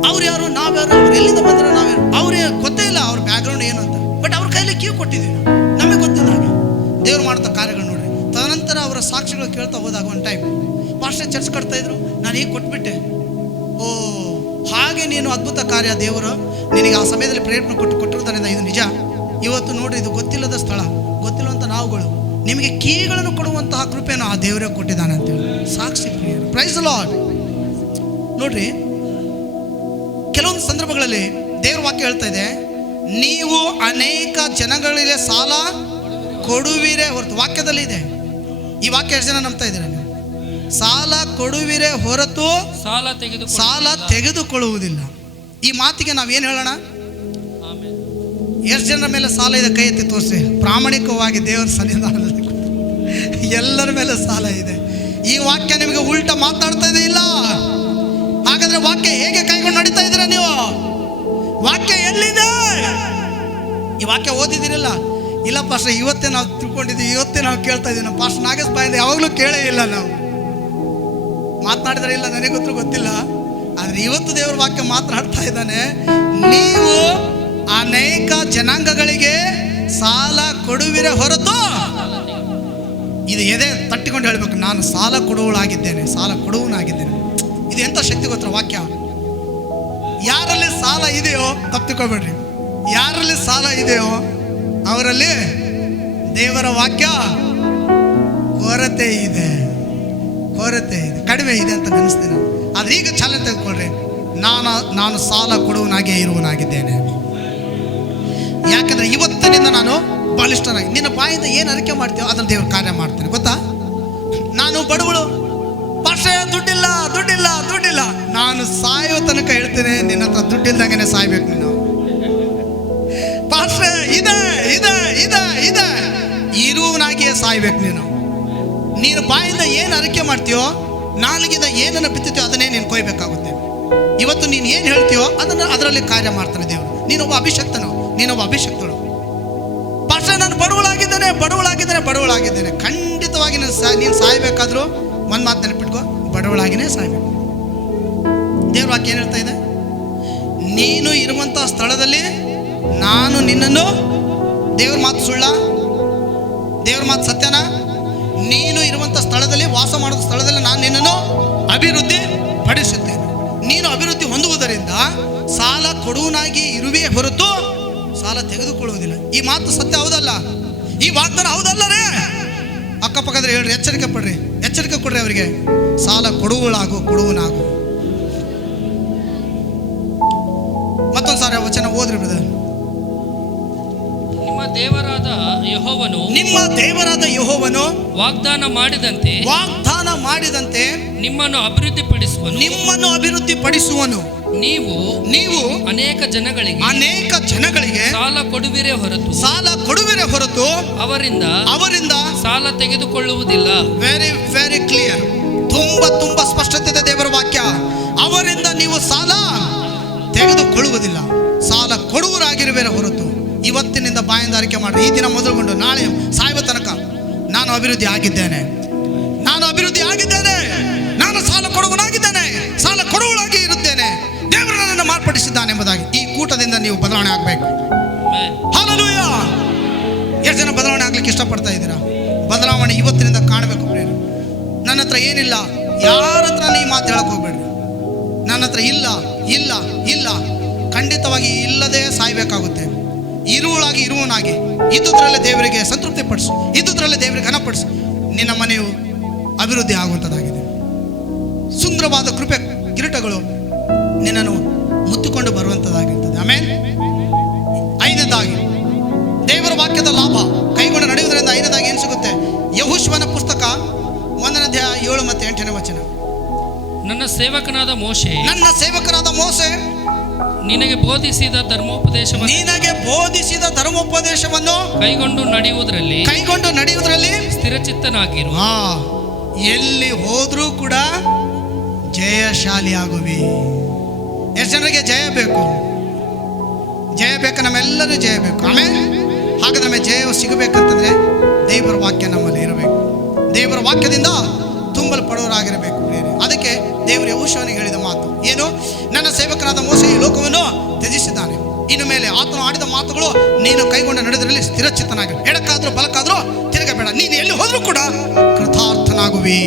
ಅವ್ರು ಯಾರು, ನಾವ್ಯಾರು, ಅವ್ರು ಎಲ್ಲಿಂದ ಬಂದ್ರೆ ನಾವ್ಯಾರು, ಅವ್ರಿಗೆ ಗೊತ್ತೇ ಇಲ್ಲ ಅವ್ರ ಬ್ಯಾಕ್ಗ್ರೌಂಡ್ ಏನು ಅಂತ. ಬಟ್ ಅವ್ರ ಕೈಯಲ್ಲಿ ಕ್ಯೂ ಕೊಟ್ಟಿದ್ದೀವಿ, ನಮಗೆ ಗೊತ್ತಿಲ್ಲ ಹಾಗೆ ದೇವ್ರು ಮಾಡ್ತಾ ಕಾರ್ಯಗಳು ನೋಡ್ರಿ. ತದನಂತರ ಅವರ ಸಾಕ್ಷಿಗಳು ಕೇಳ್ತಾ ಹೋದಾಗ ಒಂದು ಟೈಮ್ ಪಾಸ್ಟರ್ ಚರ್ಚ್ ಕಟ್ತಾ ಇದ್ರು, ನಾನು ಈಗ ಕೊಟ್ಬಿಟ್ಟೆ. ಓ, ಹಾಗೆ ನೀನು ಅದ್ಭುತ ಕಾರ್ಯ ದೇವರು ನಿನಗೆ ಆ ಸಮಯದಲ್ಲಿ ಪ್ರೇರಣೆ ಕೊಟ್ಟಿರ್ತಾನೆ. ಇದು ನಿಜ. ಇವತ್ತು ನೋಡ್ರಿ, ಇದು ಗೊತ್ತಿಲ್ಲದ ಸ್ಥಳ, ಗೊತ್ತಿಲ್ಲವಂಥ ನಾವುಗಳು ನಿಮಗೆ ಕೀಗಳನ್ನು ಕೊಡುವಂತಹ ಕೃಪೆಯನ್ನು ಆ ದೇವರೇ ಕೊಟ್ಟಿದ್ದಾನೆ ಅಂತೇಳಿ ಸಾಕ್ಷಿ ಪ್ರಿಯರು. Praise the lord. ನೋಡ್ರಿ, ಕೆಲವೊಂದು ಸಂದರ್ಭಗಳಲ್ಲಿ ದೇವ್ರ ವಾಕ್ಯ ಹೇಳ್ತಾ ಇದೆ, ನೀವು ಅನೇಕ ಜನಗಳಿಗೆ ಸಾಲ ಕೊಡುವಿರೇ ಹೊರತು. ವಾಕ್ಯದಲ್ಲಿ ಇದೆ. ಈ ವಾಕ್ಯ ಎಷ್ಟು ಜನ ನಂಬ್ತಾ ಇದ್ದೀರಾ ನೀವು? ಸಾಲ ಕೊಡುವಿರೇ ಹೊರತು ಸಾಲ ತೆಗೆದುಕೊಳ್ಳುವುದಿಲ್ಲ. ಈ ಮಾತಿಗೆ ನಾವೇನು ಹೇಳೋಣ? ಎಷ್ಟು ಜನರ ಮೇಲೆ ಸಾಲ ಇದೆ? ಕೈ ಎತ್ತಿ ತೋರಿಸಿ. ಪ್ರಾಮಾಣಿಕವಾಗಿ ದೇವರ ಸನ್ನಿಧಾನದಲ್ಲಿ ಎಲ್ಲರ ಮೇಲೆ ಸಾಲ ಇದೆ. ಈ ವಾಕ್ಯ ನಿಮಗೆ ಉಲ್ಟಾ ಮಾತಾಡ್ತಾ ಇದೆ ಇಲ್ಲ? ಹಾಗಾದ್ರೆ ವಾಕ್ಯ ಹೇಗೆ ಕೈಗೊಂಡು ನಡೀತಾ ಇದ್ದೀರಾ ನೀವು? ವಾಕ್ಯ ಎಲ್ಲಿದೆ? ಈ ವಾಕ್ಯ ಓದಿದಿರಲ್ಲ? ಇಲ್ಲ ಪಾಸ್ಟರ್, ಇವತ್ತೇ ನಾವು ತಿಳ್ಕೊಂಡಿದ್ದೀವಿ, ಇವತ್ತೇ ನಾವು ಕೇಳ್ತಾ ಇದ್ದೀವಿ. ನಾವು ಪಾಸ್ಟರ್ ನಾಗೇಶ್ ಬಾಯಿಂದ ಯಾವಾಗಲೂ ಕೇಳೇ ಇಲ್ಲ. ನಾವು ಮಾತನಾಡಿದ್ರೆ ಇಲ್ಲ, ನನಗೊತ್ತೂ ಗೊತ್ತಿಲ್ಲ. ಆದರೆ ಇವತ್ತು ದೇವರ ವಾಕ್ಯ ಮಾತನಾಡ್ತಾ ಇದ್ದಾನೆ, ನೀವು ಅನೇಕ ಜನಾಂಗಗಳಿಗೆ ಸಾಲ ಕೊಡುವಿರೇ ಹೊರತು. ಇದು ಎದೆ ತಟ್ಟಿಕೊಂಡು ಹೇಳ್ಬೇಕು, ನಾನು ಸಾಲ ಕೊಡುವಳಾಗಿದ್ದೇನೆ, ಸಾಲ ಕೊಡುವನಾಗಿದ್ದೇನೆ. ಇದು ಎಂಥ ಶಕ್ತಿ ಗೊತ್ತರ ವಾಕ್ಯ? ಯಾರಲ್ಲಿ ಸಾಲ ಇದೆಯೋ ತಪ್ಪಿಕೊಬೇಡ್ರಿ, ಯಾರಲ್ಲಿ ಸಾಲ ಇದೆಯೋ ಅವರಲ್ಲಿ ದೇವರ ವಾಕ್ಯ ಕೊರತೆ ಇದೆ, ಕೊರತೆ ಇದೆ, ಕಡಿಮೆ ಇದೆ ಅಂತ ನೆನೆಸ್ತೀನಿ. ಆದ್ರೆ ಈಗ ಚಾಲನೆ ತೆಗೆದುಕೊಳ್ರಿ, ನಾನು ಸಾಲ ಕೊಡುವನಾಗೇ ಇರುವನಾಗಿದ್ದೇನೆ. ಯಾಕಂದ್ರೆ ಇವತ್ತಿನಿಂದ ನಾನು ಬಲಿಷ್ಠನಾಗಿ, ನಿನ್ನ ಬಾಯಿಂದ ಏನು ಅರಿಕೆ ಮಾಡ್ತೀವೋ ಅದನ್ನು ದೇವರು ಕಾರ್ಯ ಮಾಡ್ತಾನೆ. ಗೊತ್ತಾ? ನಾನು ಬಡವಳು, ಪಾಸ್ಟರ್ ದುಡ್ಡಿಲ್ಲ ದುಡ್ಡಿಲ್ಲ ದುಡ್ಡಿಲ್ಲ. ನಾನು ಸಾಯೋ ತನಕ ಹೇಳ್ತೇನೆ, ನಿನ್ನ ಹತ್ರ ದುಡ್ಡಿಲ್ದಂಗೆ ಸಾಯ್ಬೇಕು ನೀನು. ಪಾಸ್ಟರ್ ಇದೆ ಇದೆ ಇದೆ ಇದೆ, ಇರುವನಾಗಿಯೇ ಸಾಯ್ಬೇಕು ನೀನು. ನೀನು ಬಾಯಿಂದ ಏನು ಅರಿಕೆ ಮಾಡ್ತೀಯೋ, ನಾಲಿಗೆಯಿಂದ ಏನನ್ನು ಬಿತ್ತುತ್ತೀಯೋ ಅದನ್ನೇ ನೀನು ಕೊಯ್ಬೇಕಾಗುತ್ತೆ. ಇವತ್ತು ನೀನು ಏನು ಹೇಳ್ತೀಯೋ ಅದನ್ನು ಅದರಲ್ಲಿ ಕಾರ್ಯ ಮಾಡ್ತಾನೆ ದೇವರು. ನೀನೊಬ್ಬ ಅಭಿಷಕ್ತನು, ನೀನೊಬ್ಬ ಅಭಿಷಕ್ತಳು. ಪಾಸ್ಟರ್ ನಾನು ಬಡವಳಾಗಿದ್ದೇನೆ ಬಡವಳಾಗಿದ್ದೇನೆ ಬಡವಳಾಗಿದ್ದೇನೆ. ಖಂಡಿತವಾಗಿ ನೀನು ಸಾಯ್ಬೇಕಾದ್ರೂ ಒಂದು ಮಾತು ನೆನಪಿಟ್ಕೋ, ಬಡವಳಾಗಿನೇ ಸಾಯ್ಬೇಕು. ದೇವ್ರ ವಾಕ್ಯ ಏನು ಹೇಳ್ತಾ ಇದೆ? ನೀನು ಇರುವಂಥ ಸ್ಥಳದಲ್ಲಿ ನಾನು ನಿನ್ನನ್ನು, ದೇವ್ರ ಮಾತು ಸುಳ್ಳ? ದೇವ್ರ ಮಾತು ಸತ್ಯನಾ? ನೀನು ಇರುವಂಥ ಸ್ಥಳದಲ್ಲಿ, ವಾಸ ಮಾಡುವ ಸ್ಥಳದಲ್ಲಿ ನಾನು ನಿನ್ನನ್ನು ಅಭಿವೃದ್ಧಿ ಪಡಿಸುತ್ತೇನೆ. ನೀನು ಅಭಿವೃದ್ಧಿ ಹೊಂದುವುದರಿಂದ ಸಾಲ ಕೊಡುವನಾಗಿ ಇರುವೆ ಹೊರತು ಸಾಲ ತೆಗೆದುಕೊಳ್ಳುವುದಿಲ್ಲ. ಈ ಮಾತು ಸತ್ಯ ಹೌದಲ್ಲ? ಈ ವಾಗ್ದಾನ ಹೌದಲ್ಲ ರೇ? ಅಕ್ಕಪಕ್ಕದ್ರೆ ಹೇಳ್ರಿ, ಎಚ್ಚರಿಕೆ ಪಡ್ರಿ, ಎಚ್ಚರಿಕೆ ಕೊಡ್ರಿ ಅವರಿಗೆ. ಸಾಲ ಕೊಡುವನಾಗು. ಮತ್ತೊಂದು ಸಾರಿ ವಚನ ಓದ್ರಿ ಬ್ರದರ್. ನಿಮ್ಮ ದೇವರಾದ ಯೆಹೋವನು ವಾಗ್ದಾನ ಮಾಡಿದಂತೆ ನಿಮ್ಮನ್ನು ಅಭಿವೃದ್ಧಿಪಡಿಸುವನು. ನೀವು ಅನೇಕ ಜನಗಳಿಗೆ ಸಾಲ ಕೊಡುವಿರೇ ಹೊರತು ಅವರಿಂದ ಸಾಲ ತೆಗೆದುಕೊಳ್ಳುವುದಿಲ್ಲ. Very very clear. ತುಂಬಾ ಸ್ಪಷ್ಟತೆ ಇದೆ ದೇವರ ವಾಕ್ಯ. ಅವರಿಂದ ನೀವು ಸಾಲ ತೆಗೆದುಕೊಳ್ಳುವುದಿಲ್ಲ, ಸಾಲ ಕೊಡುವರಾಗಿರುವಿರೇ ಹೊರತು. ಇವತ್ತಿನಿಂದ ಬಾಯಿಂದ ಅರಿಕೆ ಮಾಡಿ, ಈ ದಿನ ಮೊದಲುಗೊಂಡು ನಾಳೆ ಸಾಯುವ ತನಕ ನಾನು ಅಭಿವೃದ್ಧಿ ಆಗಿದ್ದೇನೆ, ನಾನು ಸಾಲ ಕೊಡುವನಾಗಿದ್ದೇನೆ, ಸಾಲ ಕೊಡುವಳಾಗಿ ಇರುತ್ತೇನೆ, ದೇವರು ನನ್ನನ್ನು ಮಾರ್ಪಡಿಸಿದ್ದಾನೆ ಎಂಬುದಾಗಿ ಈ ಕೂಟದಿಂದ ನೀವು ಬದಲಾವಣೆ ಆಗಬೇಕು. ಹಲ್ಲೆಲೂಯ. ಎಷ್ಟು ಜನ ಬದಲಾವಣೆ ಆಗ್ಲಿಕ್ಕೆ ಇಷ್ಟಪಡ್ತಾ ಇದ್ದೀರಾ? ಬದಲಾವಣೆ ಇವತ್ತಿನಿಂದ ಕಾಣಬೇಕು. ನನ್ನ ಹತ್ರ ಏನಿಲ್ಲ, ಯಾರ ಹತ್ರ ಈ ಮಾತು ಹೇಳಕ್ ಹೋಗ್ಬೇಡ್ರಿ. ನನ್ನ ಹತ್ರ ಇಲ್ಲ ಇಲ್ಲ ಇಲ್ಲ, ಖಂಡಿತವಾಗಿ ಇಲ್ಲದೆ ಸಾಯ್ಬೇಕಾಗುತ್ತೆ. ಇರುವನಾಗಿ ಇದ್ದುದರಲ್ಲೇ ದೇವರಿಗೆ ಸಂತೃಪ್ತಿ ಪಡಿಸು, ಇದ್ದುದರಲ್ಲೇ ದೇವರಿಗೆ ಘನಪಡಿಸು. ನಿನ್ನ ಮನೆಯು ಅಭಿವೃದ್ಧಿ ಆಗುವಂಥದ್ದಾಗಿದೆ. ಸುಂದರವಾದ ಕೃಪೆ ಕಿರೀಟಗಳು ನಿನ್ನನ್ನು ಮುತ್ತಿಕೊಂಡು ಬರುವಂಥದ್ದಾಗಿರ್ತದೆ. ಆಮೇಲೆ ಐದನೇದಾಗಿ ದೇವರ ವಾಕ್ಯದ ಲಾಭ ಕೈಗೊಂಡು ನಡೆಯುವುದರಿಂದ ಐದನೇದಾಗಿ ಏನು ಸಿಗುತ್ತೆ? ಯೆಹೋಶುವನ ಪುಸ್ತಕ 1ನೇ ಅಧ್ಯಾಯ 7 ಮತ್ತು 8ನೇ ವಚನ. ನನ್ನ ಸೇವಕನಾದ ಮೋಶೆ ನಿನಗೆ ಬೋಧಿಸಿದ ಧರ್ಮೋಪದೇಶವನ್ನು ಕೈಗೊಂಡು ನಡೆಯುವುದರಲ್ಲಿ ಸ್ಥಿರಚಿತ್ತನಾಗಿರು. ಎಲ್ಲಿ ಹೋದ್ರೂ ಕೂಡ ಜಯಶಾಲಿ ಆಗುವಿ. ಎಷ್ಟು ಜನರಿಗೆ ಜಯ ಬೇಕು? ನಮ್ಮೆಲ್ಲರೂ ಜಯ ಬೇಕು. ಆಮೇಲೆ ಹಾಗಾದ್ರೆ ನಮಗೆ ಜಯ ಸಿಗಬೇಕಂತಂದ್ರೆ ದೇವರ ವಾಕ್ಯ ನಮ್ಮಲ್ಲಿ ಇರಬೇಕು. ದೇವರ ವಾಕ್ಯದಿಂದ ತುಂಬಲ್ಪಡೋರಾಗಿರಬೇಕು. ಅದಕ್ಕೆ ದೇವರು ಯೆಹೋಶುವನಿಗೆ ಹೇಳಿದ ಮಾತು ಏನು? ನನ್ನ ಸೇವಕನಾದ ಮೋಶೆ ಈ ಲೋಕವನ್ನು ತ್ಯಜಿಸಿದ್ದಾನೆ, ಇನ್ನು ಮೇಲೆ ಆತನು ಆಡಿದ ಮಾತುಗಳು ನೀನು ಕೈಗೊಂಡ ನಡೆದರಲ್ಲಿ ಸ್ಥಿರಚಿತ್ತನಾಗಿ, ಎಡಕ್ಕಾದ್ರೂ ಬಲಕ್ಕಾದ್ರೂ ತಿರುಗಬೇಡ. ನೀನು ಎಲ್ಲಿ ಹೋದ್ರೂ ಕೂಡ ಕೃತಾರ್ಥನಾಗುವಿ,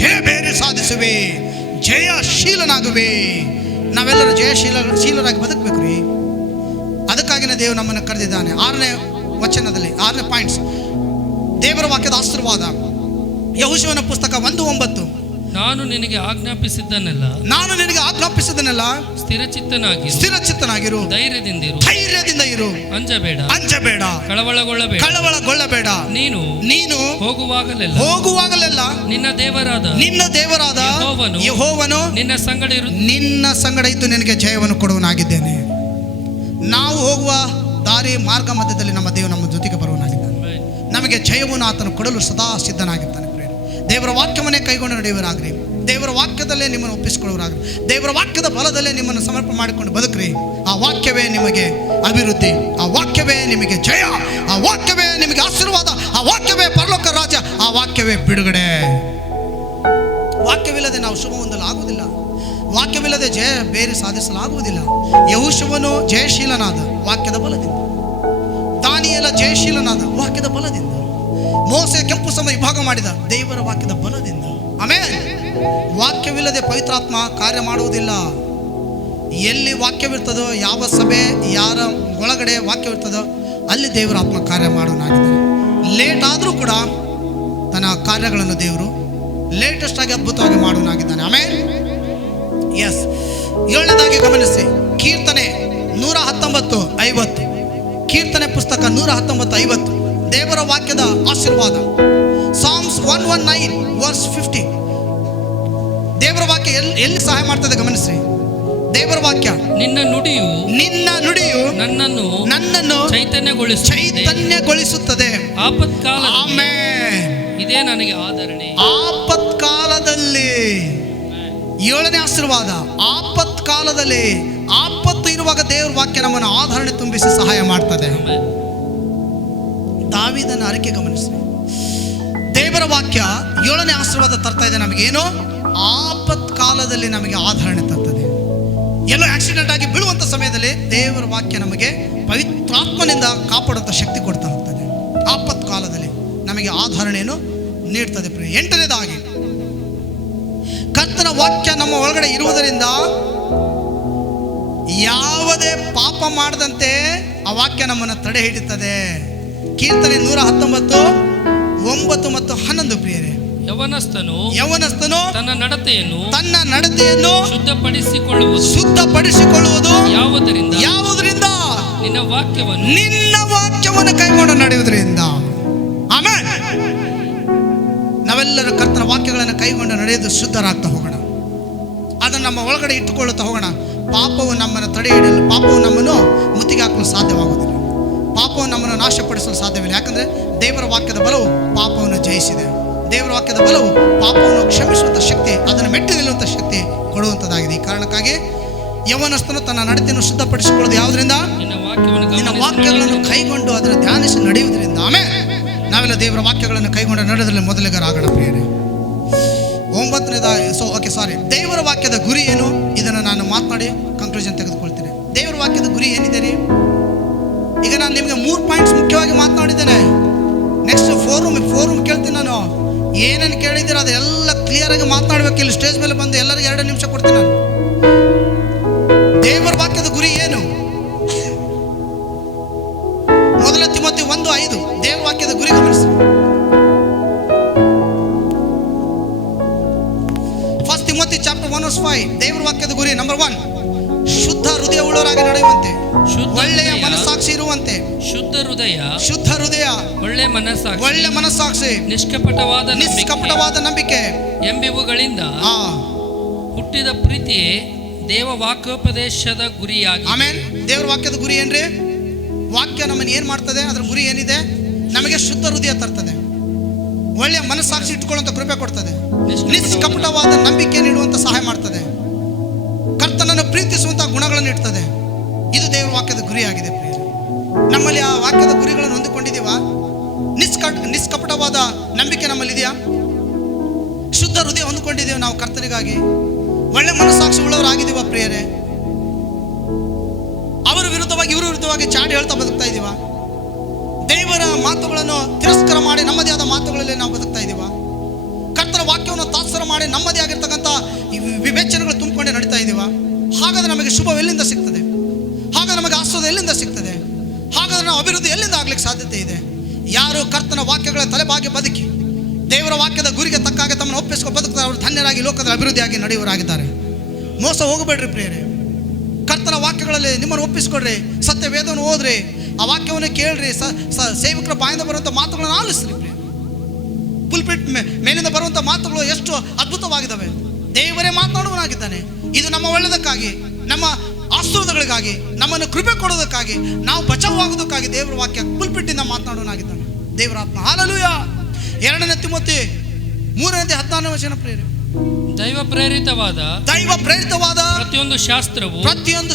ಜಯ ಬೇರೆ ಸಾಧಿಸುವೆ, ಜಯಶೀಲನಾಗುವೆ. ನಾವೆಲ್ಲರೂ ಜಯಶೀಲರಾಗಿ ಬದುಕಬೇಕು ರೀ. ಅದಕ್ಕಾಗಿನೇ ದೇವರು ನಮ್ಮನ್ನು ಕರೆದಿದ್ದಾನೆ. 6ನೇ ವಚನದಲ್ಲಿ 6ನೇ ಪಾಯಿಂಟ್ಸ್ ದೇವರ ವಾಕ್ಯದ ಆಶೀರ್ವಾದ. ಯೆಹೋಶುವನ ಪುಸ್ತಕ 1:9 ನಾನು ನಿನಗೆ ಆಜ್ಞಾಪಿಸಿದ್ದನ್ನೆಲ್ಲ ಸ್ಥಿರಚಿತ್ತನಾಗಿರು, ಧೈರ್ಯದಿಂದ ಇರು, ಅಂಜಬೇಡ, ಕಳವಳಗೊಳ್ಳಬೇಡ. ನೀನು ಹೋಗುವಾಗಲೆಲ್ಲ ನಿನ್ನ ದೇವರಾದ ಯೆಹೋವನು ನಿನ್ನ ಸಂಗಡ ಇದ್ದು ನಿನಗೆ ಜಯವನ್ನು ಕೊಡುವನಾಗಿದ್ದೇನೆ. ನಾವು ಹೋಗುವ ದಾರಿ ಮಾರ್ಗ ಮಧ್ಯದಲ್ಲಿ ನಮ್ಮ ದೇವರು ನಮ್ಮ ಜೊತೆಗೆ ಬರುವನಾಗಿದ್ದಾನೆ. ನಮಗೆ ಜಯವನ್ನು ಆತನು ಕೊಡಲು ಸದಾ ಸಿದ್ಧನಾಗಿದ್ದಾನೆ. ದೇವರ ವಾಕ್ಯವನ್ನೇ ಕೈಗೊಂಡು ನಡೆಯುವರಾಗ್ರಿ. ದೇವರ ವಾಕ್ಯದಲ್ಲೇ ನಿಮ್ಮನ್ನು ಒಪ್ಪಿಸಿಕೊಳ್ಳುವರಾಗ್ರಿ. ದೇವರ ವಾಕ್ಯದ ಬಲದಲ್ಲೇ ನಿಮ್ಮನ್ನು ಸಮರ್ಪಣೆ ಮಾಡಿಕೊಂಡು ಬದುಕ್ರಿ. ಆ ವಾಕ್ಯವೇ ನಿಮಗೆ ಅಭಿವೃದ್ಧಿ, ಆ ವಾಕ್ಯವೇ ನಿಮಗೆ ಜಯ, ಆ ವಾಕ್ಯವೇ ನಿಮಗೆ ಆಶೀರ್ವಾದ, ಆ ವಾಕ್ಯವೇ ಪರಲೋಕ ರಾಜ್ಯ, ಆ ವಾಕ್ಯವೇ ಬಿಡುಗಡೆ. ವಾಕ್ಯವಿಲ್ಲದೆ ನಾವು ಶುಭ ಹೊಂದಲು ಆಗುವುದಿಲ್ಲ. ವಾಕ್ಯವಿಲ್ಲದೆ ಜಯ ಬೇರೆ ಸಾಧಿಸಲಾಗುವುದಿಲ್ಲ. ಯೆಹೋಶುವನು ಜಯಶೀಲನಾದ ವಾಕ್ಯದ ಬಲದಿಂದ, ದಾನಿಯೇಲ ಜಯಶೀಲನಾದ ವಾಕ್ಯದ ಬಲದಿಂದ, ಮೋಸೆ ಕೆಂಪು ಸಮಯ ವಿಭಾಗ ಮಾಡಿದ ದೇವರ ವಾಕ್ಯದ ಬಲದಿಂದ. ಆಮೇಲೆ ವಾಕ್ಯವಿಲ್ಲದೆ ಪವಿತ್ರಾತ್ಮ ಕಾರ್ಯ ಮಾಡುವುದಿಲ್ಲ. ಎಲ್ಲಿ ವಾಕ್ಯವಿರ್ತದೋ, ಯಾವ ಸಭೆ ಯಾರ ಒಳಗಡೆ ವಾಕ್ಯವಿರ್ತದೋ ಅಲ್ಲಿ ದೇವರ ಆತ್ಮ ಕಾರ್ಯ ಮಾಡೋನಾಗಿದ್ದಾನೆ. ಲೇಟ್ ಆದರೂ ಕೂಡ ತನ್ನ ಕಾರ್ಯಗಳನ್ನು ದೇವರು ಲೇಟೆಸ್ಟ್ ಆಗಿ ಅದ್ಭುತವಾಗಿ ಮಾಡೋನಾಗಿದ್ದಾನೆ. ಆಮೇಲೆ ಎಸ್, 7ನೇದಾಗಿ ಗಮನಿಸಿ, ಕೀರ್ತನೆ 119:50. ಕೀರ್ತನೆ ಪುಸ್ತಕ 119:50 ದೇವರ ವಾಕ್ಯದ ಆಶೀರ್ವಾದ. ಸಾಮ್ಸ್ 119:50 ದೇವರ ವಾಕ್ಯ ಎಲ್ಲಿ ಸಹಾಯ ಮಾಡ್ತದೆ ಗಮನಿಸಿ. ದೇವರ ವಾಕ್ಯ, ನಿನ್ನ ನುಡಿಯು ನನ್ನನ್ನು ಚೈತನ್ಯಗೊಳಿಸುತ್ತದೆ. ಇದೇ ನನಗೆ ಆದರಣೆ. ಆಪತ್ಕಾಲದಲ್ಲಿ 7ನೇ ಆಶೀರ್ವಾದ. ಆಪತ್ಕಾಲದಲ್ಲಿ, ಆಪತ್ತು ಇರುವಾಗ ದೇವರ ವಾಕ್ಯ ನಮ್ಮನ್ನು ಆಧರಣೆ ತುಂಬಿಸಿ ಸಹಾಯ ಮಾಡ್ತದೆ. ದಾವೀದನ ಅರಿಕೆ ಗಮನಿಸಿ. ದೇವರ ವಾಕ್ಯ 7ನೇ ಆಶೀರ್ವಾದ ತರ್ತಾ ಇದೆ ನಮಗೇನು? ಆಪತ್ಕಾಲದಲ್ಲಿ ನಮಗೆ ಆಧರಣೆ ತರ್ತದೆ. ಎಲ್ಲೋ ಆಕ್ಸಿಡೆಂಟ್ ಆಗಿ ಬೀಳುವಂಥ ಸಮಯದಲ್ಲಿ ದೇವರ ವಾಕ್ಯ ನಮಗೆ ಪವಿತ್ರಾತ್ಮನಿಂದ ಕಾಪಾಡುವಂಥ ಶಕ್ತಿ ಕೊಡ್ತಾ ಹೋಗ್ತದೆ. ಆಪತ್ಕಾಲದಲ್ಲಿ ನಮಗೆ ಆಧರಣೆಯನ್ನು ನೀಡ್ತದೆ. 8ನೇದಾಗಿ, ಕರ್ತನ ವಾಕ್ಯ ನಮ್ಮ ಒಳಗಡೆ ಇರುವುದರಿಂದ ಯಾವುದೇ ಪಾಪ ಮಾಡದಂತೆ ಆ ವಾಕ್ಯ ನಮ್ಮನ್ನು ತಡೆ ಹಿಡಿತದೆ. ಕೀರ್ತನೆ 119:9 ಮತ್ತು 11 ಪ್ರಿಯರೇ, ಯವನಸ್ಥನು ತನ್ನ ನಡತೆಯನ್ನು ಶುದ್ಧಪಡಿಸಿಕೊಳ್ಳುವುದು ಯಾವುದರಿಂದ? ನಿನ್ನ ವಾಕ್ಯವನ್ನು ಕೈಗೊಂಡು ನಡೆಯುವುದರಿಂದ. ಆಮೇಲೆ ನಾವೆಲ್ಲರೂ ಕರ್ತನ ವಾಕ್ಯಗಳನ್ನು ಕೈಗೊಂಡು ನಡೆಯೋದು ಶುದ್ಧರಾಗ್ತಾ ಹೋಗೋಣ. ಅದನ್ನು ನಮ್ಮ ಒಳಗಡೆ ಇಟ್ಟುಕೊಳ್ಳುತ್ತಾ ಹೋಗೋಣ. ಪಾಪವು ನಮ್ಮನ್ನು ತಡೆ ಹಿಡಿಯಲು, ಪಾಪವು ನಮ್ಮನ್ನು ಮುತ್ತಿಗೆ ಹಾಕಲು ಸಾಧ್ಯವಾಗುವುದಿಲ್ಲ. ಪಾಪವನ್ನು ನಮ್ಮನ್ನು ನಾಶಪಡಿಸಲು ಸಾಧ್ಯವಿಲ್ಲ. ಯಾಕಂದರೆ ದೇವರ ವಾಕ್ಯದ ಬಲವು ಪಾಪವನ್ನು ಜಯಿಸಿದೆ. ದೇವರ ವಾಕ್ಯದ ಬಲವು ಪಾಪವನ್ನು ಕ್ಷಮಿಸುವಂಥ ಶಕ್ತಿ, ಅದನ್ನು ಮೆಟ್ಟಿ ನಿಲ್ಲುವಂಥ ಶಕ್ತಿ ಕೊಡುವಂಥದ್ದಾಗಿದೆ. ಈ ಕಾರಣಕ್ಕಾಗಿ ಯವನಸ್ಥನು ತನ್ನ ನಡತೆಯನ್ನು ಶುದ್ಧಪಡಿಸಿಕೊಳ್ಳೋದು ಯಾವುದರಿಂದ? ನಿನ್ನ ವಾಕ್ಯಗಳನ್ನು ಕೈಗೊಂಡು ಅದನ್ನು ಧ್ಯಾನಿಸಿ ನಡೆಯುವುದರಿಂದ. ಆಮೇಲೆ ನಾವೆಲ್ಲ ದೇವರ ವಾಕ್ಯಗಳನ್ನು ಕೈಗೊಂಡು ನಡೆಯೋದ್ರಲ್ಲಿ ಮೊದಲಿಗರಾಗೋಣ ಪ್ರಿಯರೇ. 9ನೇದಾಗಿ ದೇವರ ವಾಕ್ಯದ ಗುರಿ ಏನು? ಇದನ್ನು ನಾನು ಮಾತನಾಡಿ ಕನ್ಕ್ಲೂಷನ್ ತೆಗೆದುಕೊಳ್ತೇನೆ. ದೇವರ ವಾಕ್ಯದ ಗುರಿ ಏನಿದೆ ರೀ? ಈಗ ನಾನು ನಿಮಗೆ 3 ಪಾಯಿಂಟ್ಸ್ ಮುಖ್ಯವಾಗಿ ಮಾತನಾಡಿದ್ದೇನೆ. ನೆಕ್ಸ್ಟ್ ಫೋರಮ್ ಕೇಳ್ತೀನಿ. ನಾನು ಏನೇನು ಕೇಳಿದ್ದೀರ ಅದೆಲ್ಲ ಕ್ಲಿಯರ್ ಆಗಿ ಮಾತನಾಡಬೇಕು. ಇಲ್ಲಿ ಸ್ಟೇಜ್ ಮೇಲೆ ಬಂದು ಎಲ್ಲರಿಗೂ 2 ನಿಮಿಷ ಕೊಡ್ತೀನಿ ನಾನು. ದೇವರ ವಾಕ್ಯದ ಗುರಿ ಏನು? 1 ತಿಮೋಥಿ 1:5 ದೇವರ ವಾಕ್ಯದ ಗುರಿ ಗಮನಿಸಿ. 1 ತಿಮೋಥಿ ಚಾಪ್ಟರ್ 1:5 ದೇವರ ವಾಕ್ಯದ ಗುರಿ ನಂಬರ್ 1, ಶುದ್ಧ ಹೃದಯ ಉಳ್ಳವರಾಗಿ ನಡೆಯುವಂತೆ, ಒಳ್ಳೆಯ ಮನಸ್ಸಾಕ್ಷಿ ಇರುವಂತೆ. ಶುದ್ಧ ಹೃದಯ, ಒಳ್ಳೆ ಮನಸ್ಸಾಕ್ಷಿ, ನಿಷ್ಕಪಟವಾದ ನಂಬಿಕೆ ಎಂಬಿವುಗಳಿಂದ ಹುಟ್ಟಿದ ಪ್ರೀತಿಯೇ ದೇವ ವಾಕ್ಯೋಪದೇಶದ ಗುರಿಯಾಗಿ. ಆಮೇಲೆ ದೇವರ ವಾಕ್ಯದ ಗುರಿ ಏನ್ರಿ? ವಾಕ್ಯ ನಮ್ಮನ್ನು ಏನು ಮಾಡ್ತದೆ? ಅದ್ರ ಗುರಿ ಏನಿದೆ? ನಮಗೆ ಶುದ್ಧ ಹೃದಯ ತರ್ತದೆ, ಒಳ್ಳೆಯ ಮನಸ್ಸಾಕ್ಷಿ ಇಟ್ಕೊಳ್ಳುವಂಥ ಕೃಪೆ ಕೊಡ್ತದೆ, ನಿಷ್ಕಪಟವಾದ ನಂಬಿಕೆ ನೀಡುವಂಥ ಸಹಾಯ ಮಾಡ್ತದೆ, ಕರ್ತನನ್ನು ಪ್ರೀತಿಸುವಂಥ ಗುಣಗಳನ್ನು ಇಡ್ತದೆ. ಇದು ದೇವರ ವಾಕ್ಯದ ಗುರಿಯಾಗಿದೆ ಪ್ರಿಯರೇ. ನಮ್ಮಲ್ಲಿ ಆ ವಾಕ್ಯದ ಗುರಿಗಳನ್ನು ಹೊಂದಿಕೊಂಡಿದ್ದೀವಾ? ನಿಷ್ಕಪಟವಾದ ನಂಬಿಕೆ ನಮ್ಮಲ್ಲಿದೆಯಾ? ಶುದ್ಧ ಹೃದಯ ಹೊಂದಿಕೊಂಡಿದ್ದೇವೆ ನಾವು ಕರ್ತನಿಗಾಗಿ? ಒಳ್ಳೆ ಮನಸ್ಸಾಕ್ಷಿ ಉಳ್ಳವರಾಗಿದ್ದೀವ ಪ್ರಿಯರೇ? ಅವರ ವಿರುದ್ಧವಾಗಿ ಇವರು ವಿರುದ್ಧವಾಗಿ ಚಾಡಿ ಹೇಳ್ತಾ ಬದುಕ್ತಾ ಇದ್ದೀವ? ದೇವರ ಮಾತುಗಳನ್ನು ತಿರಸ್ಕಾರ ಮಾಡಿ ನಮ್ಮದೇ ಆದ ಮಾತುಗಳಲ್ಲಿ ನಾವು ಬದುಕ್ತಾ ಇದ್ದೀವ? ಕರ್ತನ ವಾಕ್ಯವನ್ನು ತಾತ್ಸಾರ ಮಾಡಿ ನಮ್ಮದೇ ಆಗಿರ್ತಕ್ಕಂಥ ವಿವೇಚನೆಗಳು ತುಂಬಿಕೊಂಡೇ ನಡೀತಾ ಇದ್ದೀವ? ಹಾಗಾದ್ರೆ ನಮಗೆ ಶುಭ ಎಲ್ಲಿಂದ ಸಿಗ್ತದೆ? ಹಾಗಾದ್ರೆ ನಮಗೆ ಆಸ್ವಾದ ಎಲ್ಲಿಂದ ಸಿಗ್ತದೆ? ಹಾಗಾದ್ರೆ ನಾವು ಅಭಿವೃದ್ಧಿ ಎಲ್ಲಿಂದ ಆಗ್ಲಿಕ್ಕೆ ಸಾಧ್ಯತೆ ಇದೆ? ಯಾರು ಕರ್ತನ ವಾಕ್ಯಗಳ ತಲೆಬಾಗಿ ಬದುಕಿ ದೇವರ ವಾಕ್ಯದ ಗುರಿಗೆ ತಕ್ಕಾಗ ತಮ್ಮನ್ನು ಒಪ್ಪಿಸಿಕೊಂಡು ಬದುಕ್ತಾರೆ. ಅವರು ಧನ್ಯರಾಗಿ ಲೋಕದ ಅಭಿವೃದ್ಧಿಯಾಗಿ ನಡೆಯುವರಾಗಿದ್ದಾರೆ. ಮೋಸ ಹೋಗಬೇಡ್ರಿ ಪ್ರಿಯರೇ. ಕರ್ತನ ವಾಕ್ಯಗಳಲ್ಲಿ ನಿಮ್ಮನ್ನು ಒಪ್ಪಿಸ್ಕೊಡ್ರಿ. ಸತ್ಯ ವೇದವನ್ನು ಓದ್ರಿ, ಆ ವಾಕ್ಯವನ್ನು ಕೇಳ್ರಿ. ಸೇವಕರ ಬಾಯಿಂದ ಬರುವಂಥ ಮಾತುಗಳನ್ನು ಆಲಿಸ್ರಿ. ಪುಲ್ಪಿಟ್ ಮೇಲಿಂದ ಬರುವಂಥ ಮಾತುಗಳು ಎಷ್ಟು ಅದ್ಭುತವಾಗಿದ್ದಾವೆ. ದೇವರೇ ಮಾತನಾಡುವನಾಗಿದ್ದಾನೆ. ಇದು ನಮ್ಮ ಒಳ್ಳೆಯದಕ್ಕಾಗಿ, ನಮ್ಮ ಆಶೀರ್ವಾದಗಳಿಗಾಗಿ, ನಮ್ಮನ್ನು ಕೃಪೆ ಕೊಡೋದಕ್ಕಾಗಿ, ನಾವು ಬಚಾವಾಗೋದಕ್ಕಾಗಿ ದೇವರ ವಾಕ್ಯ ಪುಲ್ಪಿಟ್ಟಿಂದ ಮಾತನಾಡುವನಾಗಿದ್ದಾನೆ ದೇವರ ಆತ್ಮ. ಹಾಲೆಲೂಯಾ. 2 ತಿಮೋಥಿ 3:14 ವಚನ ಪ್ರೇರೆ. ದೈವ ಪ್ರೇರಿತವಾದ ಪ್ರತಿಯೊಂದು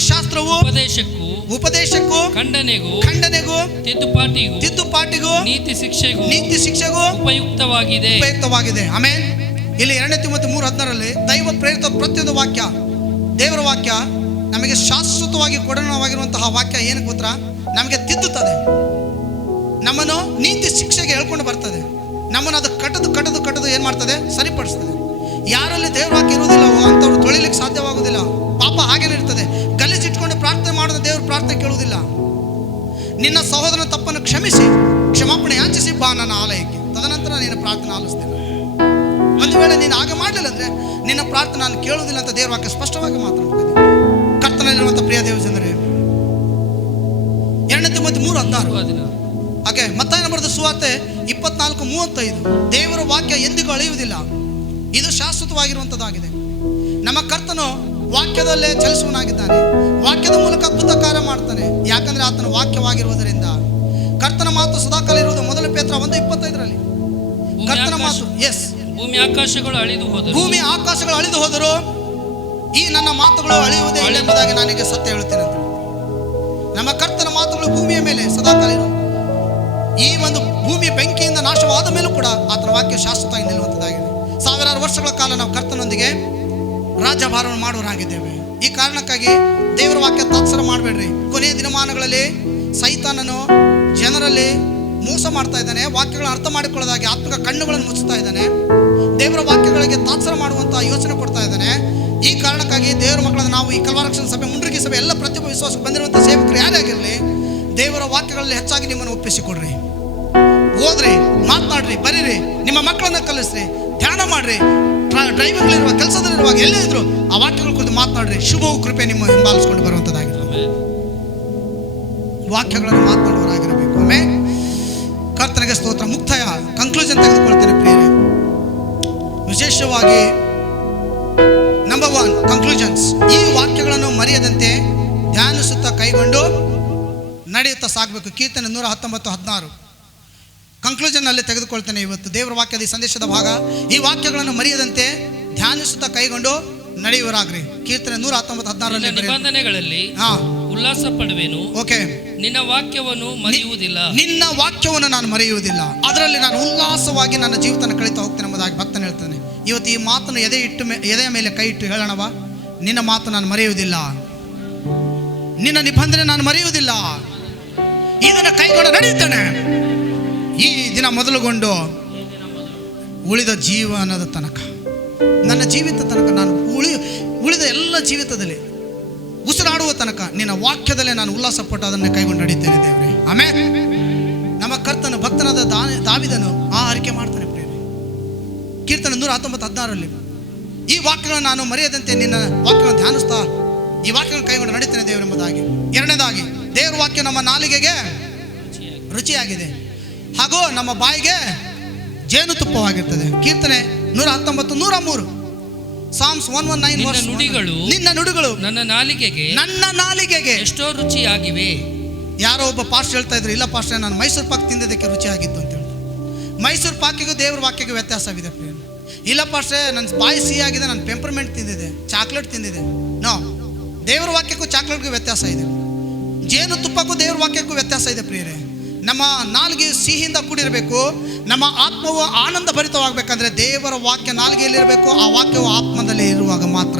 ಶಾಸ್ತ್ರವು ಉಪದೇಶಕ್ಕೂ ಖಂಡನೆಗೂ ತಿದ್ದುಪಾಟಿಗೂ ನೀತಿ ಶಿಕ್ಷೆಗೂ ಉಪಯುಕ್ತವಾಗಿದೆ. ಆಮೆನ್. ಇಲ್ಲಿ 2 ತಿಮೋಥಿ 3:14 ದೈವ ಪ್ರೇರಿತ ಪ್ರತಿಯೊಂದು ವಾಕ್ಯ, ದೇವರ ವಾಕ್ಯ ನಮಗೆ ಶಾಶ್ವತವಾಗಿ ಕೊಡೋಣವಾಗಿರುವಂತಹ ವಾಕ್ಯ ಏನಕ್ಕೆ ಗೊತ್ತಾ? ನಮಗೆ ತಿದ್ದುತ್ತದೆ, ನಮ್ಮನ್ನು ನೀತಿ ಶಿಕ್ಷೆಗೆ ಹೇಳ್ಕೊಂಡು ಬರ್ತದೆ, ನಮ್ಮನ್ನು ಅದು ಕಟ್ಟದು ಏನು ಮಾಡ್ತದೆ? ಸರಿಪಡಿಸ್ತದೆ. ಯಾರಲ್ಲಿ ದೇವ್ರ ವಾಕ್ಯ ಇರುವುದಿಲ್ಲವೋ ಅಂಥವ್ರು ತೊಳಿಲಿಕ್ಕೆ ಸಾಧ್ಯವಾಗುವುದಿಲ್ಲ. ಪಾಪ ಹಾಗೇನೆ ಇರ್ತದೆ. ಗಲೀಜಿಟ್ಕೊಂಡು ಪ್ರಾರ್ಥನೆ ಮಾಡಿದ ದೇವ್ರ ಪ್ರಾರ್ಥನೆ ಕೇಳುವುದಿಲ್ಲ. ನಿನ್ನ ಸಹೋದರನ ತಪ್ಪನ್ನು ಕ್ಷಮಿಸಿ ಕ್ಷಮಾಪಣೆ ಯಾಚಿಸಿ ಬಾ ನನ್ನ ಆಲಯಕ್ಕೆ, ತದನಂತರ ನಿನ್ನ ಪ್ರಾರ್ಥನೆ ಆಲಿಸ್ತೀನಿ. ಒಂದು ವೇಳೆ ನೀನು ಹಾಗೆ ಮಾಡಲಿಲ್ಲ ಅಂದರೆ ನಿನ್ನ ಪ್ರಾರ್ಥನೆ ನಾನು ಕೇಳುವುದಿಲ್ಲ ಅಂತ ದೇವ್ರ ವಾಕ್ಯ ಸ್ಪಷ್ಟವಾಗಿ ಮಾತನಾಡ್ತದೆ. ಕರ್ತನಲ್ಲಿರುವಂಥ ಪ್ರಿಯ ದೇವ ಜನರೇ, 2 ತಿಮೋಥಿ 3:16 ಹಾಗೆ ಮತ್ತಾಯನ ಬರೆದ ಸುವಾರ್ತೆ 24:35 ದೇವರ ವಾಕ್ಯ ಎಂದಿಗೂ ಅಳೆಯುವುದಿಲ್ಲ, ಇದು ಶಾಶ್ವತವಾಗಿರುವಂಥದ್ದಾಗಿದೆ. ನಮ್ಮ ಕರ್ತನು ವಾಕ್ಯದಲ್ಲೇ ಚಲಿಸುವನಾಗಿದ್ದಾನೆ. ವಾಕ್ಯದ ಮೂಲಕ ಅದ್ಭುತ ಕಾರ್ಯ ಮಾಡ್ತಾನೆ. ಯಾಕಂದ್ರೆ ಆತನ ವಾಕ್ಯವಾಗಿರುವುದರಿಂದ. ಕರ್ತನ ಮಾತು ಸದಾಕಾಲ ಇರುವುದು. 1 ಪೇತ್ರ 1:25 ಕರ್ತನ ಮಾತು. ಭೂಮಿ ಆಕಾಶಗಳು ಅಳಿದು ಹೋದರು, ಈ ನನ್ನ ಮಾತುಗಳು ಅಳಿಯುವುದೇ ಇಲ್ಲ ಎಂಬುದಾಗಿ ನಾನೀಗ ಸತ್ಯ ಹೇಳುತ್ತೇನೆ ಅಂತ. ನಮ್ಮ ಕರ್ತನ ಮಾತುಗಳು ಭೂಮಿಯ ಮೇಲೆ ಸದಾಕಾಲ ಇರು. ಈ ಒಂದು ಭೂಮಿ ಬೆಂಕಿಯಿಂದ ನಾಶವಾದ ಮೇಲೂ ಕೂಡ ಆತನ ವಾಕ್ಯ ಶಾಶ್ವತವಾಗಿ ನಿಲ್ಲುವಂಥದ್ದಾಗಿದೆ. ಸಾವಿರಾರು ವರ್ಷಗಳ ಕಾಲ ನಾವು ಕರ್ತನೊಂದಿಗೆ ರಾಜ್ಯಭಾರವನ್ನು ಮಾಡುವರಾಗಿದ್ದೇವೆ. ಈ ಕಾರಣಕ್ಕಾಗಿ ದೇವರ ವಾಕ್ಯ ತಾತ್ಸರ ಮಾಡಬೇಡ್ರಿ. ಕೊನೆಯ ದಿನಮಾನಗಳಲ್ಲಿ ಸೈತಾನನು ಜನರಲ್ಲಿ ಮೋಸ ಮಾಡ್ತಾ ಇದ್ದಾನೆ. ವಾಕ್ಯಗಳನ್ನು ಅರ್ಥ ಮಾಡಿಕೊಳ್ಳೋದಾಗಿ ಆತ್ಮಿಕ ಕಣ್ಣುಗಳನ್ನು ಮುಚ್ಚುತ್ತಾ ಇದ್ದಾನೆ. ದೇವರ ವಾಕ್ಯಗಳಿಗೆ ತಾತ್ಸರ ಮಾಡುವಂಥ ಯೋಚನೆ ಕೊಡ್ತಾ ಇದ್ದಾನೆ. ಈ ಕಾರಣಕ್ಕಾಗಿ ದೇವರ ಮಕ್ಕಳನ್ನು ನಾವು ಈ ಕಲ್ವಾರಕ್ಷಣ ಸಭೆ, ಮುಂಡ್ರಿಗಿ ಸಭೆ, ಎಲ್ಲ ಪ್ರತಿಯೊಬ್ಬ ವಿಶ್ವಾಸಕ್ಕೆ ಬಂದಿರುವಂಥ ಸೇವಕರು ಯಾರೇ ಆಗಿರಲಿ, ದೇವರ ವಾಕ್ಯಗಳಲ್ಲಿ ಹೆಚ್ಚಾಗಿ ನಿಮ್ಮನ್ನು ಒಪ್ಪಿಸಿಕೊಡ್ರಿ. ಓದ್ರಿ, ಮಾತನಾಡ್ರಿ, ಬರೀರಿ, ನಿಮ್ಮ ಮಕ್ಕಳನ್ನ ಕಲಿಸ್ರಿ, ಧ್ಯಾನ ಮಾಡ್ರಿ. ಡ್ರೈವಿಂಗ್ಲಿರುವ, ಕೆಲಸದಲ್ಲಿರುವಾಗ ಎಲ್ಲೇ ಇದ್ರು ಆ ವಾಕ್ಯಗಳ ಕುರಿತು ಮಾತನಾಡ್ರಿ. ಶುಭವು ಕೃಪೆ ನಿಮ್ಮ ಹಿಂಬಾಲಿಸ್ಕೊಂಡು ಬರುವಂಥದ್ದಾಗಿರ್ತದೆ. ವಾಕ್ಯಗಳನ್ನು ಮಾತನಾಡುವರಾಗಿರಬೇಕು. ಆಮೇಲೆ ಕರ್ತನಿಗೆ ಸ್ತೋತ್ರ. ಮುಕ್ತಾಯ, ಕನ್ಕ್ಲೂಷನ್ ತೆಗೆದುಕೊಳ್ತೇನೆ ಪ್ರಿಯರೇ. ವಿಶೇಷವಾಗಿ ನಂಬರ್ 1 ಕನ್ಕ್ಲೂಷನ್ಸ್. ಈ ವಾಕ್ಯಗಳನ್ನು ಮರೆಯದಂತೆ ಧ್ಯಾನಿಸುತ್ತಾ ಕೈಗೊಂಡು ನಡೆಯುತ್ತಾ ಸಾಗಬೇಕು. ಕೀರ್ತನೆ 119:16 ಕನ್ಕ್ಲೂಷನ್ ಅಲ್ಲಿ ತೆಗೆದುಕೊಳ್ತೇನೆ ಇವತ್ತು. ದೇವರ ವಾಕ್ಯದ ಈ ಸಂದೇಶದ ಭಾಗ. ಈ ವಾಕ್ಯಗಳನ್ನು ಮರೆಯದಂತೆ ಧ್ಯಾನಿಸುತ್ತಾ ಕೈಗೊಂಡು ನಡೆಯುವರಾಗ್ರಿ. ಕೀರ್ತನೆ 119:16 ನಿಬಂಧನೆಗಳಲ್ಲಿ ಉಲ್ಲಾಸ ಪಡುವೆನು. ಓಕೆ. ನಿನ್ನ ವಾಕ್ಯವನ್ನು ಮರೆಯುವುದಿಲ್ಲ. ನಿನ್ನ ವಾಕ್ಯವನ್ನು ನಾನು ಮರೆಯುವುದಿಲ್ಲ, ಅದರಲ್ಲಿ ನಾನು ಉಲ್ಲಾಸವಾಗಿ ನನ್ನ ಜೀವಿತನ ಕಳೀತಾ ಹೋಗ್ತೇನೆ ಎಂಬುದಾಗಿ ಭಕ್ತನ ಹೇಳ್ತಾನೆ. ಇವತ್ತು ಈ ಮಾತನ್ನು ಎದೆಯ ಮೇಲೆ ಕೈ ಇಟ್ಟು ಹೇಳೋಣವಾ? ನಿನ್ನ ಮಾತು ನಾನು ಮರೆಯುವುದಿಲ್ಲ, ನಿನ್ನ ನಿಬಂಧನೆ ನಾನು ಮರೆಯುವುದಿಲ್ಲ, ಇದನ್ನು ಕೈಗೊಂಡು ನಡೆಯುತ್ತೇನೆ. ಈ ದಿನ ಮೊದಲುಗೊಂಡು ಉಳಿದ ಜೀವನದ ತನಕ, ನನ್ನ ಜೀವಿತ ತನಕ, ನಾನು ಉಳಿದ ಎಲ್ಲ ಜೀವಿತದಲ್ಲಿ ಉಸಿರಾಡುವ ತನಕ ನಿನ್ನ ವಾಕ್ಯದಲ್ಲೇ ನಾನು ಉಲ್ಲಾಸ ಪಟ್ಟು ಅದನ್ನೇ ಕೈಗೊಂಡು ನಡೀತೇನೆ ದೇವರೇ. ಆಮೇಲೆ ನಮ್ಮ ಕರ್ತನು ಭಕ್ತನಾದ ದಾವಿದನು ಆ ಆರಿಕೆ ಮಾಡ್ತಾನೆ ಪ್ರೇರೆ. ಕೀರ್ತನೆ 119:16 ಈ ವಾಕ್ಯಗಳನ್ನು ನಾನು ಮರೆಯದಂತೆ ನಿನ್ನ ವಾಕ್ಯವನ್ನು ಧ್ಯಾನಿಸ್ತಾ ಈ ವಾಕ್ಯಗಳನ್ನು ಕೈಗೊಂಡು ನಡೀತೇನೆ ದೇವರು ಎಂಬುದಾಗಿ. ಎರಡನೇದಾಗಿ, ದೇವರ ವಾಕ್ಯ ನಮ್ಮ ನಾಲಿಗೆಗೆ ರುಚಿಯಾಗಿದೆ ಹಾಗೂ ನಮ್ಮ ಬಾಯಿಗೆ ಜೇನುತುಪ್ಪವಾಗಿರ್ತದೆ. ಕೀರ್ತನೆ 119:103 ಸಾಮ್ಸ್ 119 ನಿನ್ನ ನುಡಿಗಳು ನನ್ನ ನಾಲಿಗೆಗೆ ಎಷ್ಟೋ ರುಚಿಯಾಗಿವೆ. ಯಾರೋ ಒಬ್ಬ ಪಾಸ್ಟ್ ಹೇಳ್ತಾ ಇದ್ರು, ಇಲ್ಲ ಪಾಸ್ಟ್ ನಾನು ಮೈಸೂರು ಪಾಕ್ ತಿಂದಿದ್ದಕ್ಕೆ ರುಚಿಯಾಗಿತ್ತು ಅಂತ ಹೇಳಿ. ಮೈಸೂರು ಪಾಕಿಗೂ ದೇವ್ರ ವಾಕ್ಯಕ್ಕೆ ವ್ಯತ್ಯಾಸವಿದೆ ಪ್ರಿಯ. ಇಲ್ಲ ಪಾಸ್ಟ್ರೆ ನನ್ನ ಬಾಯಿ ಸಿಹಿಯಾಗಿದೆ, ನಾನು ಪೆಂಪರ್ಮೆಂಟ್ ತಿಂದಿದೆ, ಚಾಕ್ಲೇಟ್ ತಿಂದಿದೆ. ನೋ, ದೇವ್ರ ವಾಕ್ಯಕ್ಕೂ ಚಾಕ್ಲೇಟ್ಗೂ ವ್ಯತ್ಯಾಸ ಇದೆ. ಜೇನುತುಪ್ಪಕ್ಕೂ ದೇವ್ರ ವಾಕ್ಯಕ್ಕೂ ವ್ಯತ್ಯಾಸ ಇದೆ ಪ್ರಿಯರೇ. ನಮ್ಮ ನಾಲಿಗೆ ಸಿಹಿಯಿಂದ ಕೂಡಿರಬೇಕು. ನಮ್ಮ ಆತ್ಮವು ಆನಂದ ಭರಿತವಾಗಬೇಕಂದ್ರೆ ದೇವರ ವಾಕ್ಯ ನಾಲಿಗೆಯಲ್ಲಿರಬೇಕು. ಆ ವಾಕ್ಯವು ಆತ್ಮದಲ್ಲಿ ಇರುವಾಗ ಮಾತ್ರ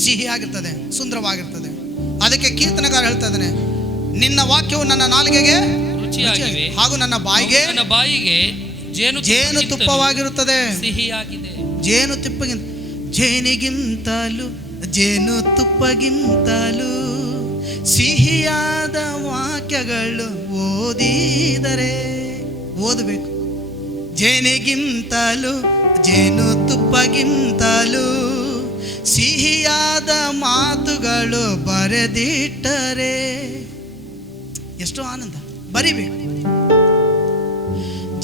ಸಿಹಿಯಾಗಿರ್ತದೆ, ಸುಂದರವಾಗಿರ್ತದೆ. ಅದಕ್ಕೆ ಕೀರ್ತನೆಗಾರ ಹೇಳ್ತಾ ಇದ್ದಾನೆ, ನಿನ್ನ ವಾಕ್ಯವು ನನ್ನ ನಾಲಿಗೆಗೆ ರುಚಿಯಾಗಿವೆ ಹಾಗೂ ನನ್ನ ಬಾಯಿಗೆ ಜೇನುತುಪ್ಪವಾಗಿರುತ್ತದೆ, ಸಿಹಿಯಾಗಿದೆ. ಜೇನುತುಪ್ಪಗಿಂತಲೂ ಸಿಹಿಯಾದ ವಾಕ್ಯಗಳು ಓದಬೇಕು. ಜೇನಿಗಿಂತಲೂ ಜೇನು ತುಪ್ಪಗಿಂತಲೂ ಸಿಹಿಯಾದ ಮಾತುಗಳು ಬರೆದಿಟ್ಟರೆ ಎಷ್ಟೋ ಆನಂದ. ಬರಿಬೇಕು.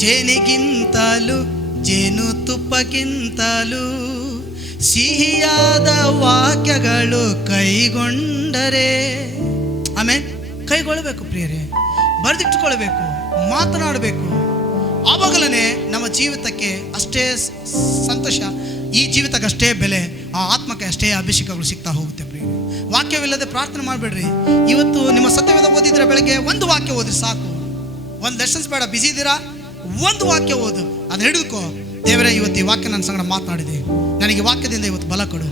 ಜೇನಿಗಿಂತಲೂ ಜೇನು ತುಪ್ಪಕ್ಕಿಂತಲೂ ಸಿಹಿಯಾದ ವಾಕ್ಯಗಳು ಕೈಗೊಂಡರೆ. ಆಮೇಲೆ ಕೈಗೊಳ್ಳಬೇಕು ಪ್ರಿಯರೇ, ಬರೆದಿಟ್ಟುಕೊಳ್ಬೇಕು, ಮಾತನಾಡಬೇಕು. ಆವಾಗಲೇ ನಮ್ಮ ಜೀವಿತಕ್ಕೆ ಅಷ್ಟೇ ಸಂತೋಷ, ಈ ಜೀವಿತಕ್ಕೆ ಅಷ್ಟೇ ಬೆಲೆ, ಆ ಆತ್ಮಕ್ಕೆ ಅಷ್ಟೇ ಅಭಿಷೇಕಗಳು ಸಿಗ್ತಾ ಹೋಗುತ್ತೆ ಪ್ರಿಯರೇ. ವಾಕ್ಯವಿಲ್ಲದೆ ಪ್ರಾರ್ಥನೆ ಮಾಡಬೇಡ್ರಿ. ಇವತ್ತು ನಿಮ್ಮ ಸತ್ಯವೇದ ಓದಿದ್ರೆ ಬೆಳಗ್ಗೆ ಒಂದು ವಾಕ್ಯ ಓದಿ ಸಾಕು. ಒಂದು ಲೆಸನ್ಸ್ ಬೇಡ. ಬಿಸಿ ಇದ್ದೀರಾ, ಒಂದು ವಾಕ್ಯ ಓದು, ಅದು ಹಿಡಿದುಕೋ. ದೇವರೇ, ಇವತ್ತು ಈ ವಾಕ್ಯ ನನ್ನ ಸಂಗಡ ಮಾತನಾಡಿದೆ, ನನಗೆ ವಾಕ್ಯದಿಂದ ಇವತ್ತು ಬಲ ಕೊಡು.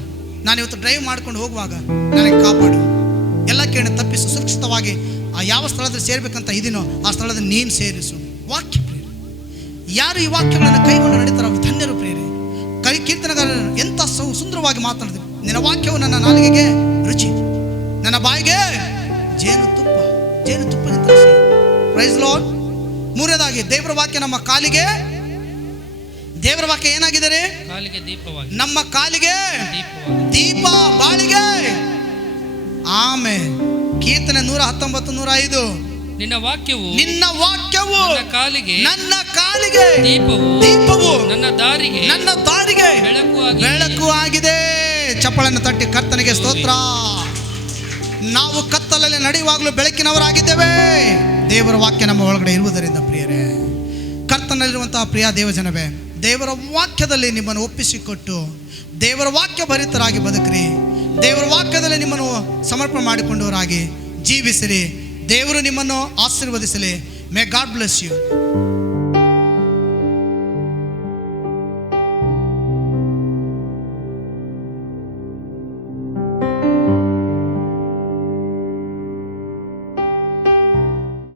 ನಾನು ಇವತ್ತು ಡ್ರೈವ್ ಮಾಡ್ಕೊಂಡು ಹೋಗುವಾಗ ನನಗೆ ಕಾಪಾಡು. ಎಲ್ಲ ಕೇಳಿ ತಪ್ಪಿಸು. ಸುರಕ್ಷಿತವಾಗಿ ಆ ಯಾವ ಸ್ಥಳದಲ್ಲಿ ಸೇರ್ಬೇಕಂತ ಇದೀನೋ ಆ ಸ್ಥಳದಲ್ಲಿ ನೀನು ಸೇರಿಸು. ವಾಕ್ಯ ಪ್ರಿಯರೇ, ಯಾರು ಈ ವಾಕ್ಯಗಳನ್ನು ಕೈಗೊಂಡು ನಡೀತಾರೋ ಅವರು ಧನ್ಯರು ಪ್ರಿಯರೇ. ಕೀರ್ತನೆಗಾರರು ಎಂಥ ಸುಂದರವಾಗಿ ಮಾತನಾಡಿದ್ರು. ನಿನ್ನ ವಾಕ್ಯವು ನನ್ನ ನಾಲಿಗೆಗೆ ರುಚಿ, ನನ್ನ ಬಾಯಿಗೆ ಜೇನುತುಪ್ಪ. ಜೇನುತುಪ್ಪದಿಂದ ಪ್ರೈಸ್ ಲಾರ್ಡ್. ಮೂರನೇದಾಗಿ ದೇವರ ವಾಕ್ಯ ನಮ್ಮ ಕಾಲಿಗೆ, ದೇವರ ವಾಕ್ಯ ಏನಾಗಿದೆ? ಕಾಲಿಗೆ ದೀಪವಾಗಿ, ನಮ್ಮ ಕಾಲಿಗೆ ದೀಪ, ಬಾಳಿಗೆ. ಆಮೇಲೆ ಕೀರ್ತನೆ 119, 105. ನಿನ್ನ ವಾಕ್ಯವು ನನ್ನ ಕಾಲಿಗೆ ದೀಪವು ನನ್ನ ದಾರಿಗೆ ಬೆಳಕು ಆಗಿದೆ. ಚಪ್ಪಳನ್ನು ತಟ್ಟಿ ಕರ್ತನಿಗೆ ಸ್ತೋತ್ರ. ನಾವು ಕತ್ತಲಲ್ಲಿ ನಡೆಯುವಾಗಲೂ ಬೆಳಕಿನವರಾಗಿದ್ದೇವೆ. ದೇವರ ವಾಕ್ಯ ನಮ್ಮ ಒಳಗಡೆ ಇರುವುದರಿಂದ ಪ್ರಿಯರೇ, ಕರ್ತನಲ್ಲಿರುವಂತಹ ಪ್ರಿಯ ದೇವಜನವೇ, ದೇವರ ವಾಕ್ಯದಲ್ಲಿ ನಿಮ್ಮನ್ನು ಒಪ್ಪಿಸಿಕೊಟ್ಟು ದೇವರ ವಾಕ್ಯ ಭರಿತರಾಗಿ ಬದುಕ್ರಿ. ದೇವರ ವಾಕ್ಯದಲ್ಲಿ ನಿಮ್ಮನ್ನು ಸಮರ್ಪಣೆ ಮಾಡಿಕೊಂಡವರಾಗಿ ಜೀವಿಸಿರಿ. ದೇವರು ನಿಮ್ಮನ್ನು ಆಶೀರ್ವದಿಸಲಿ. May God bless you.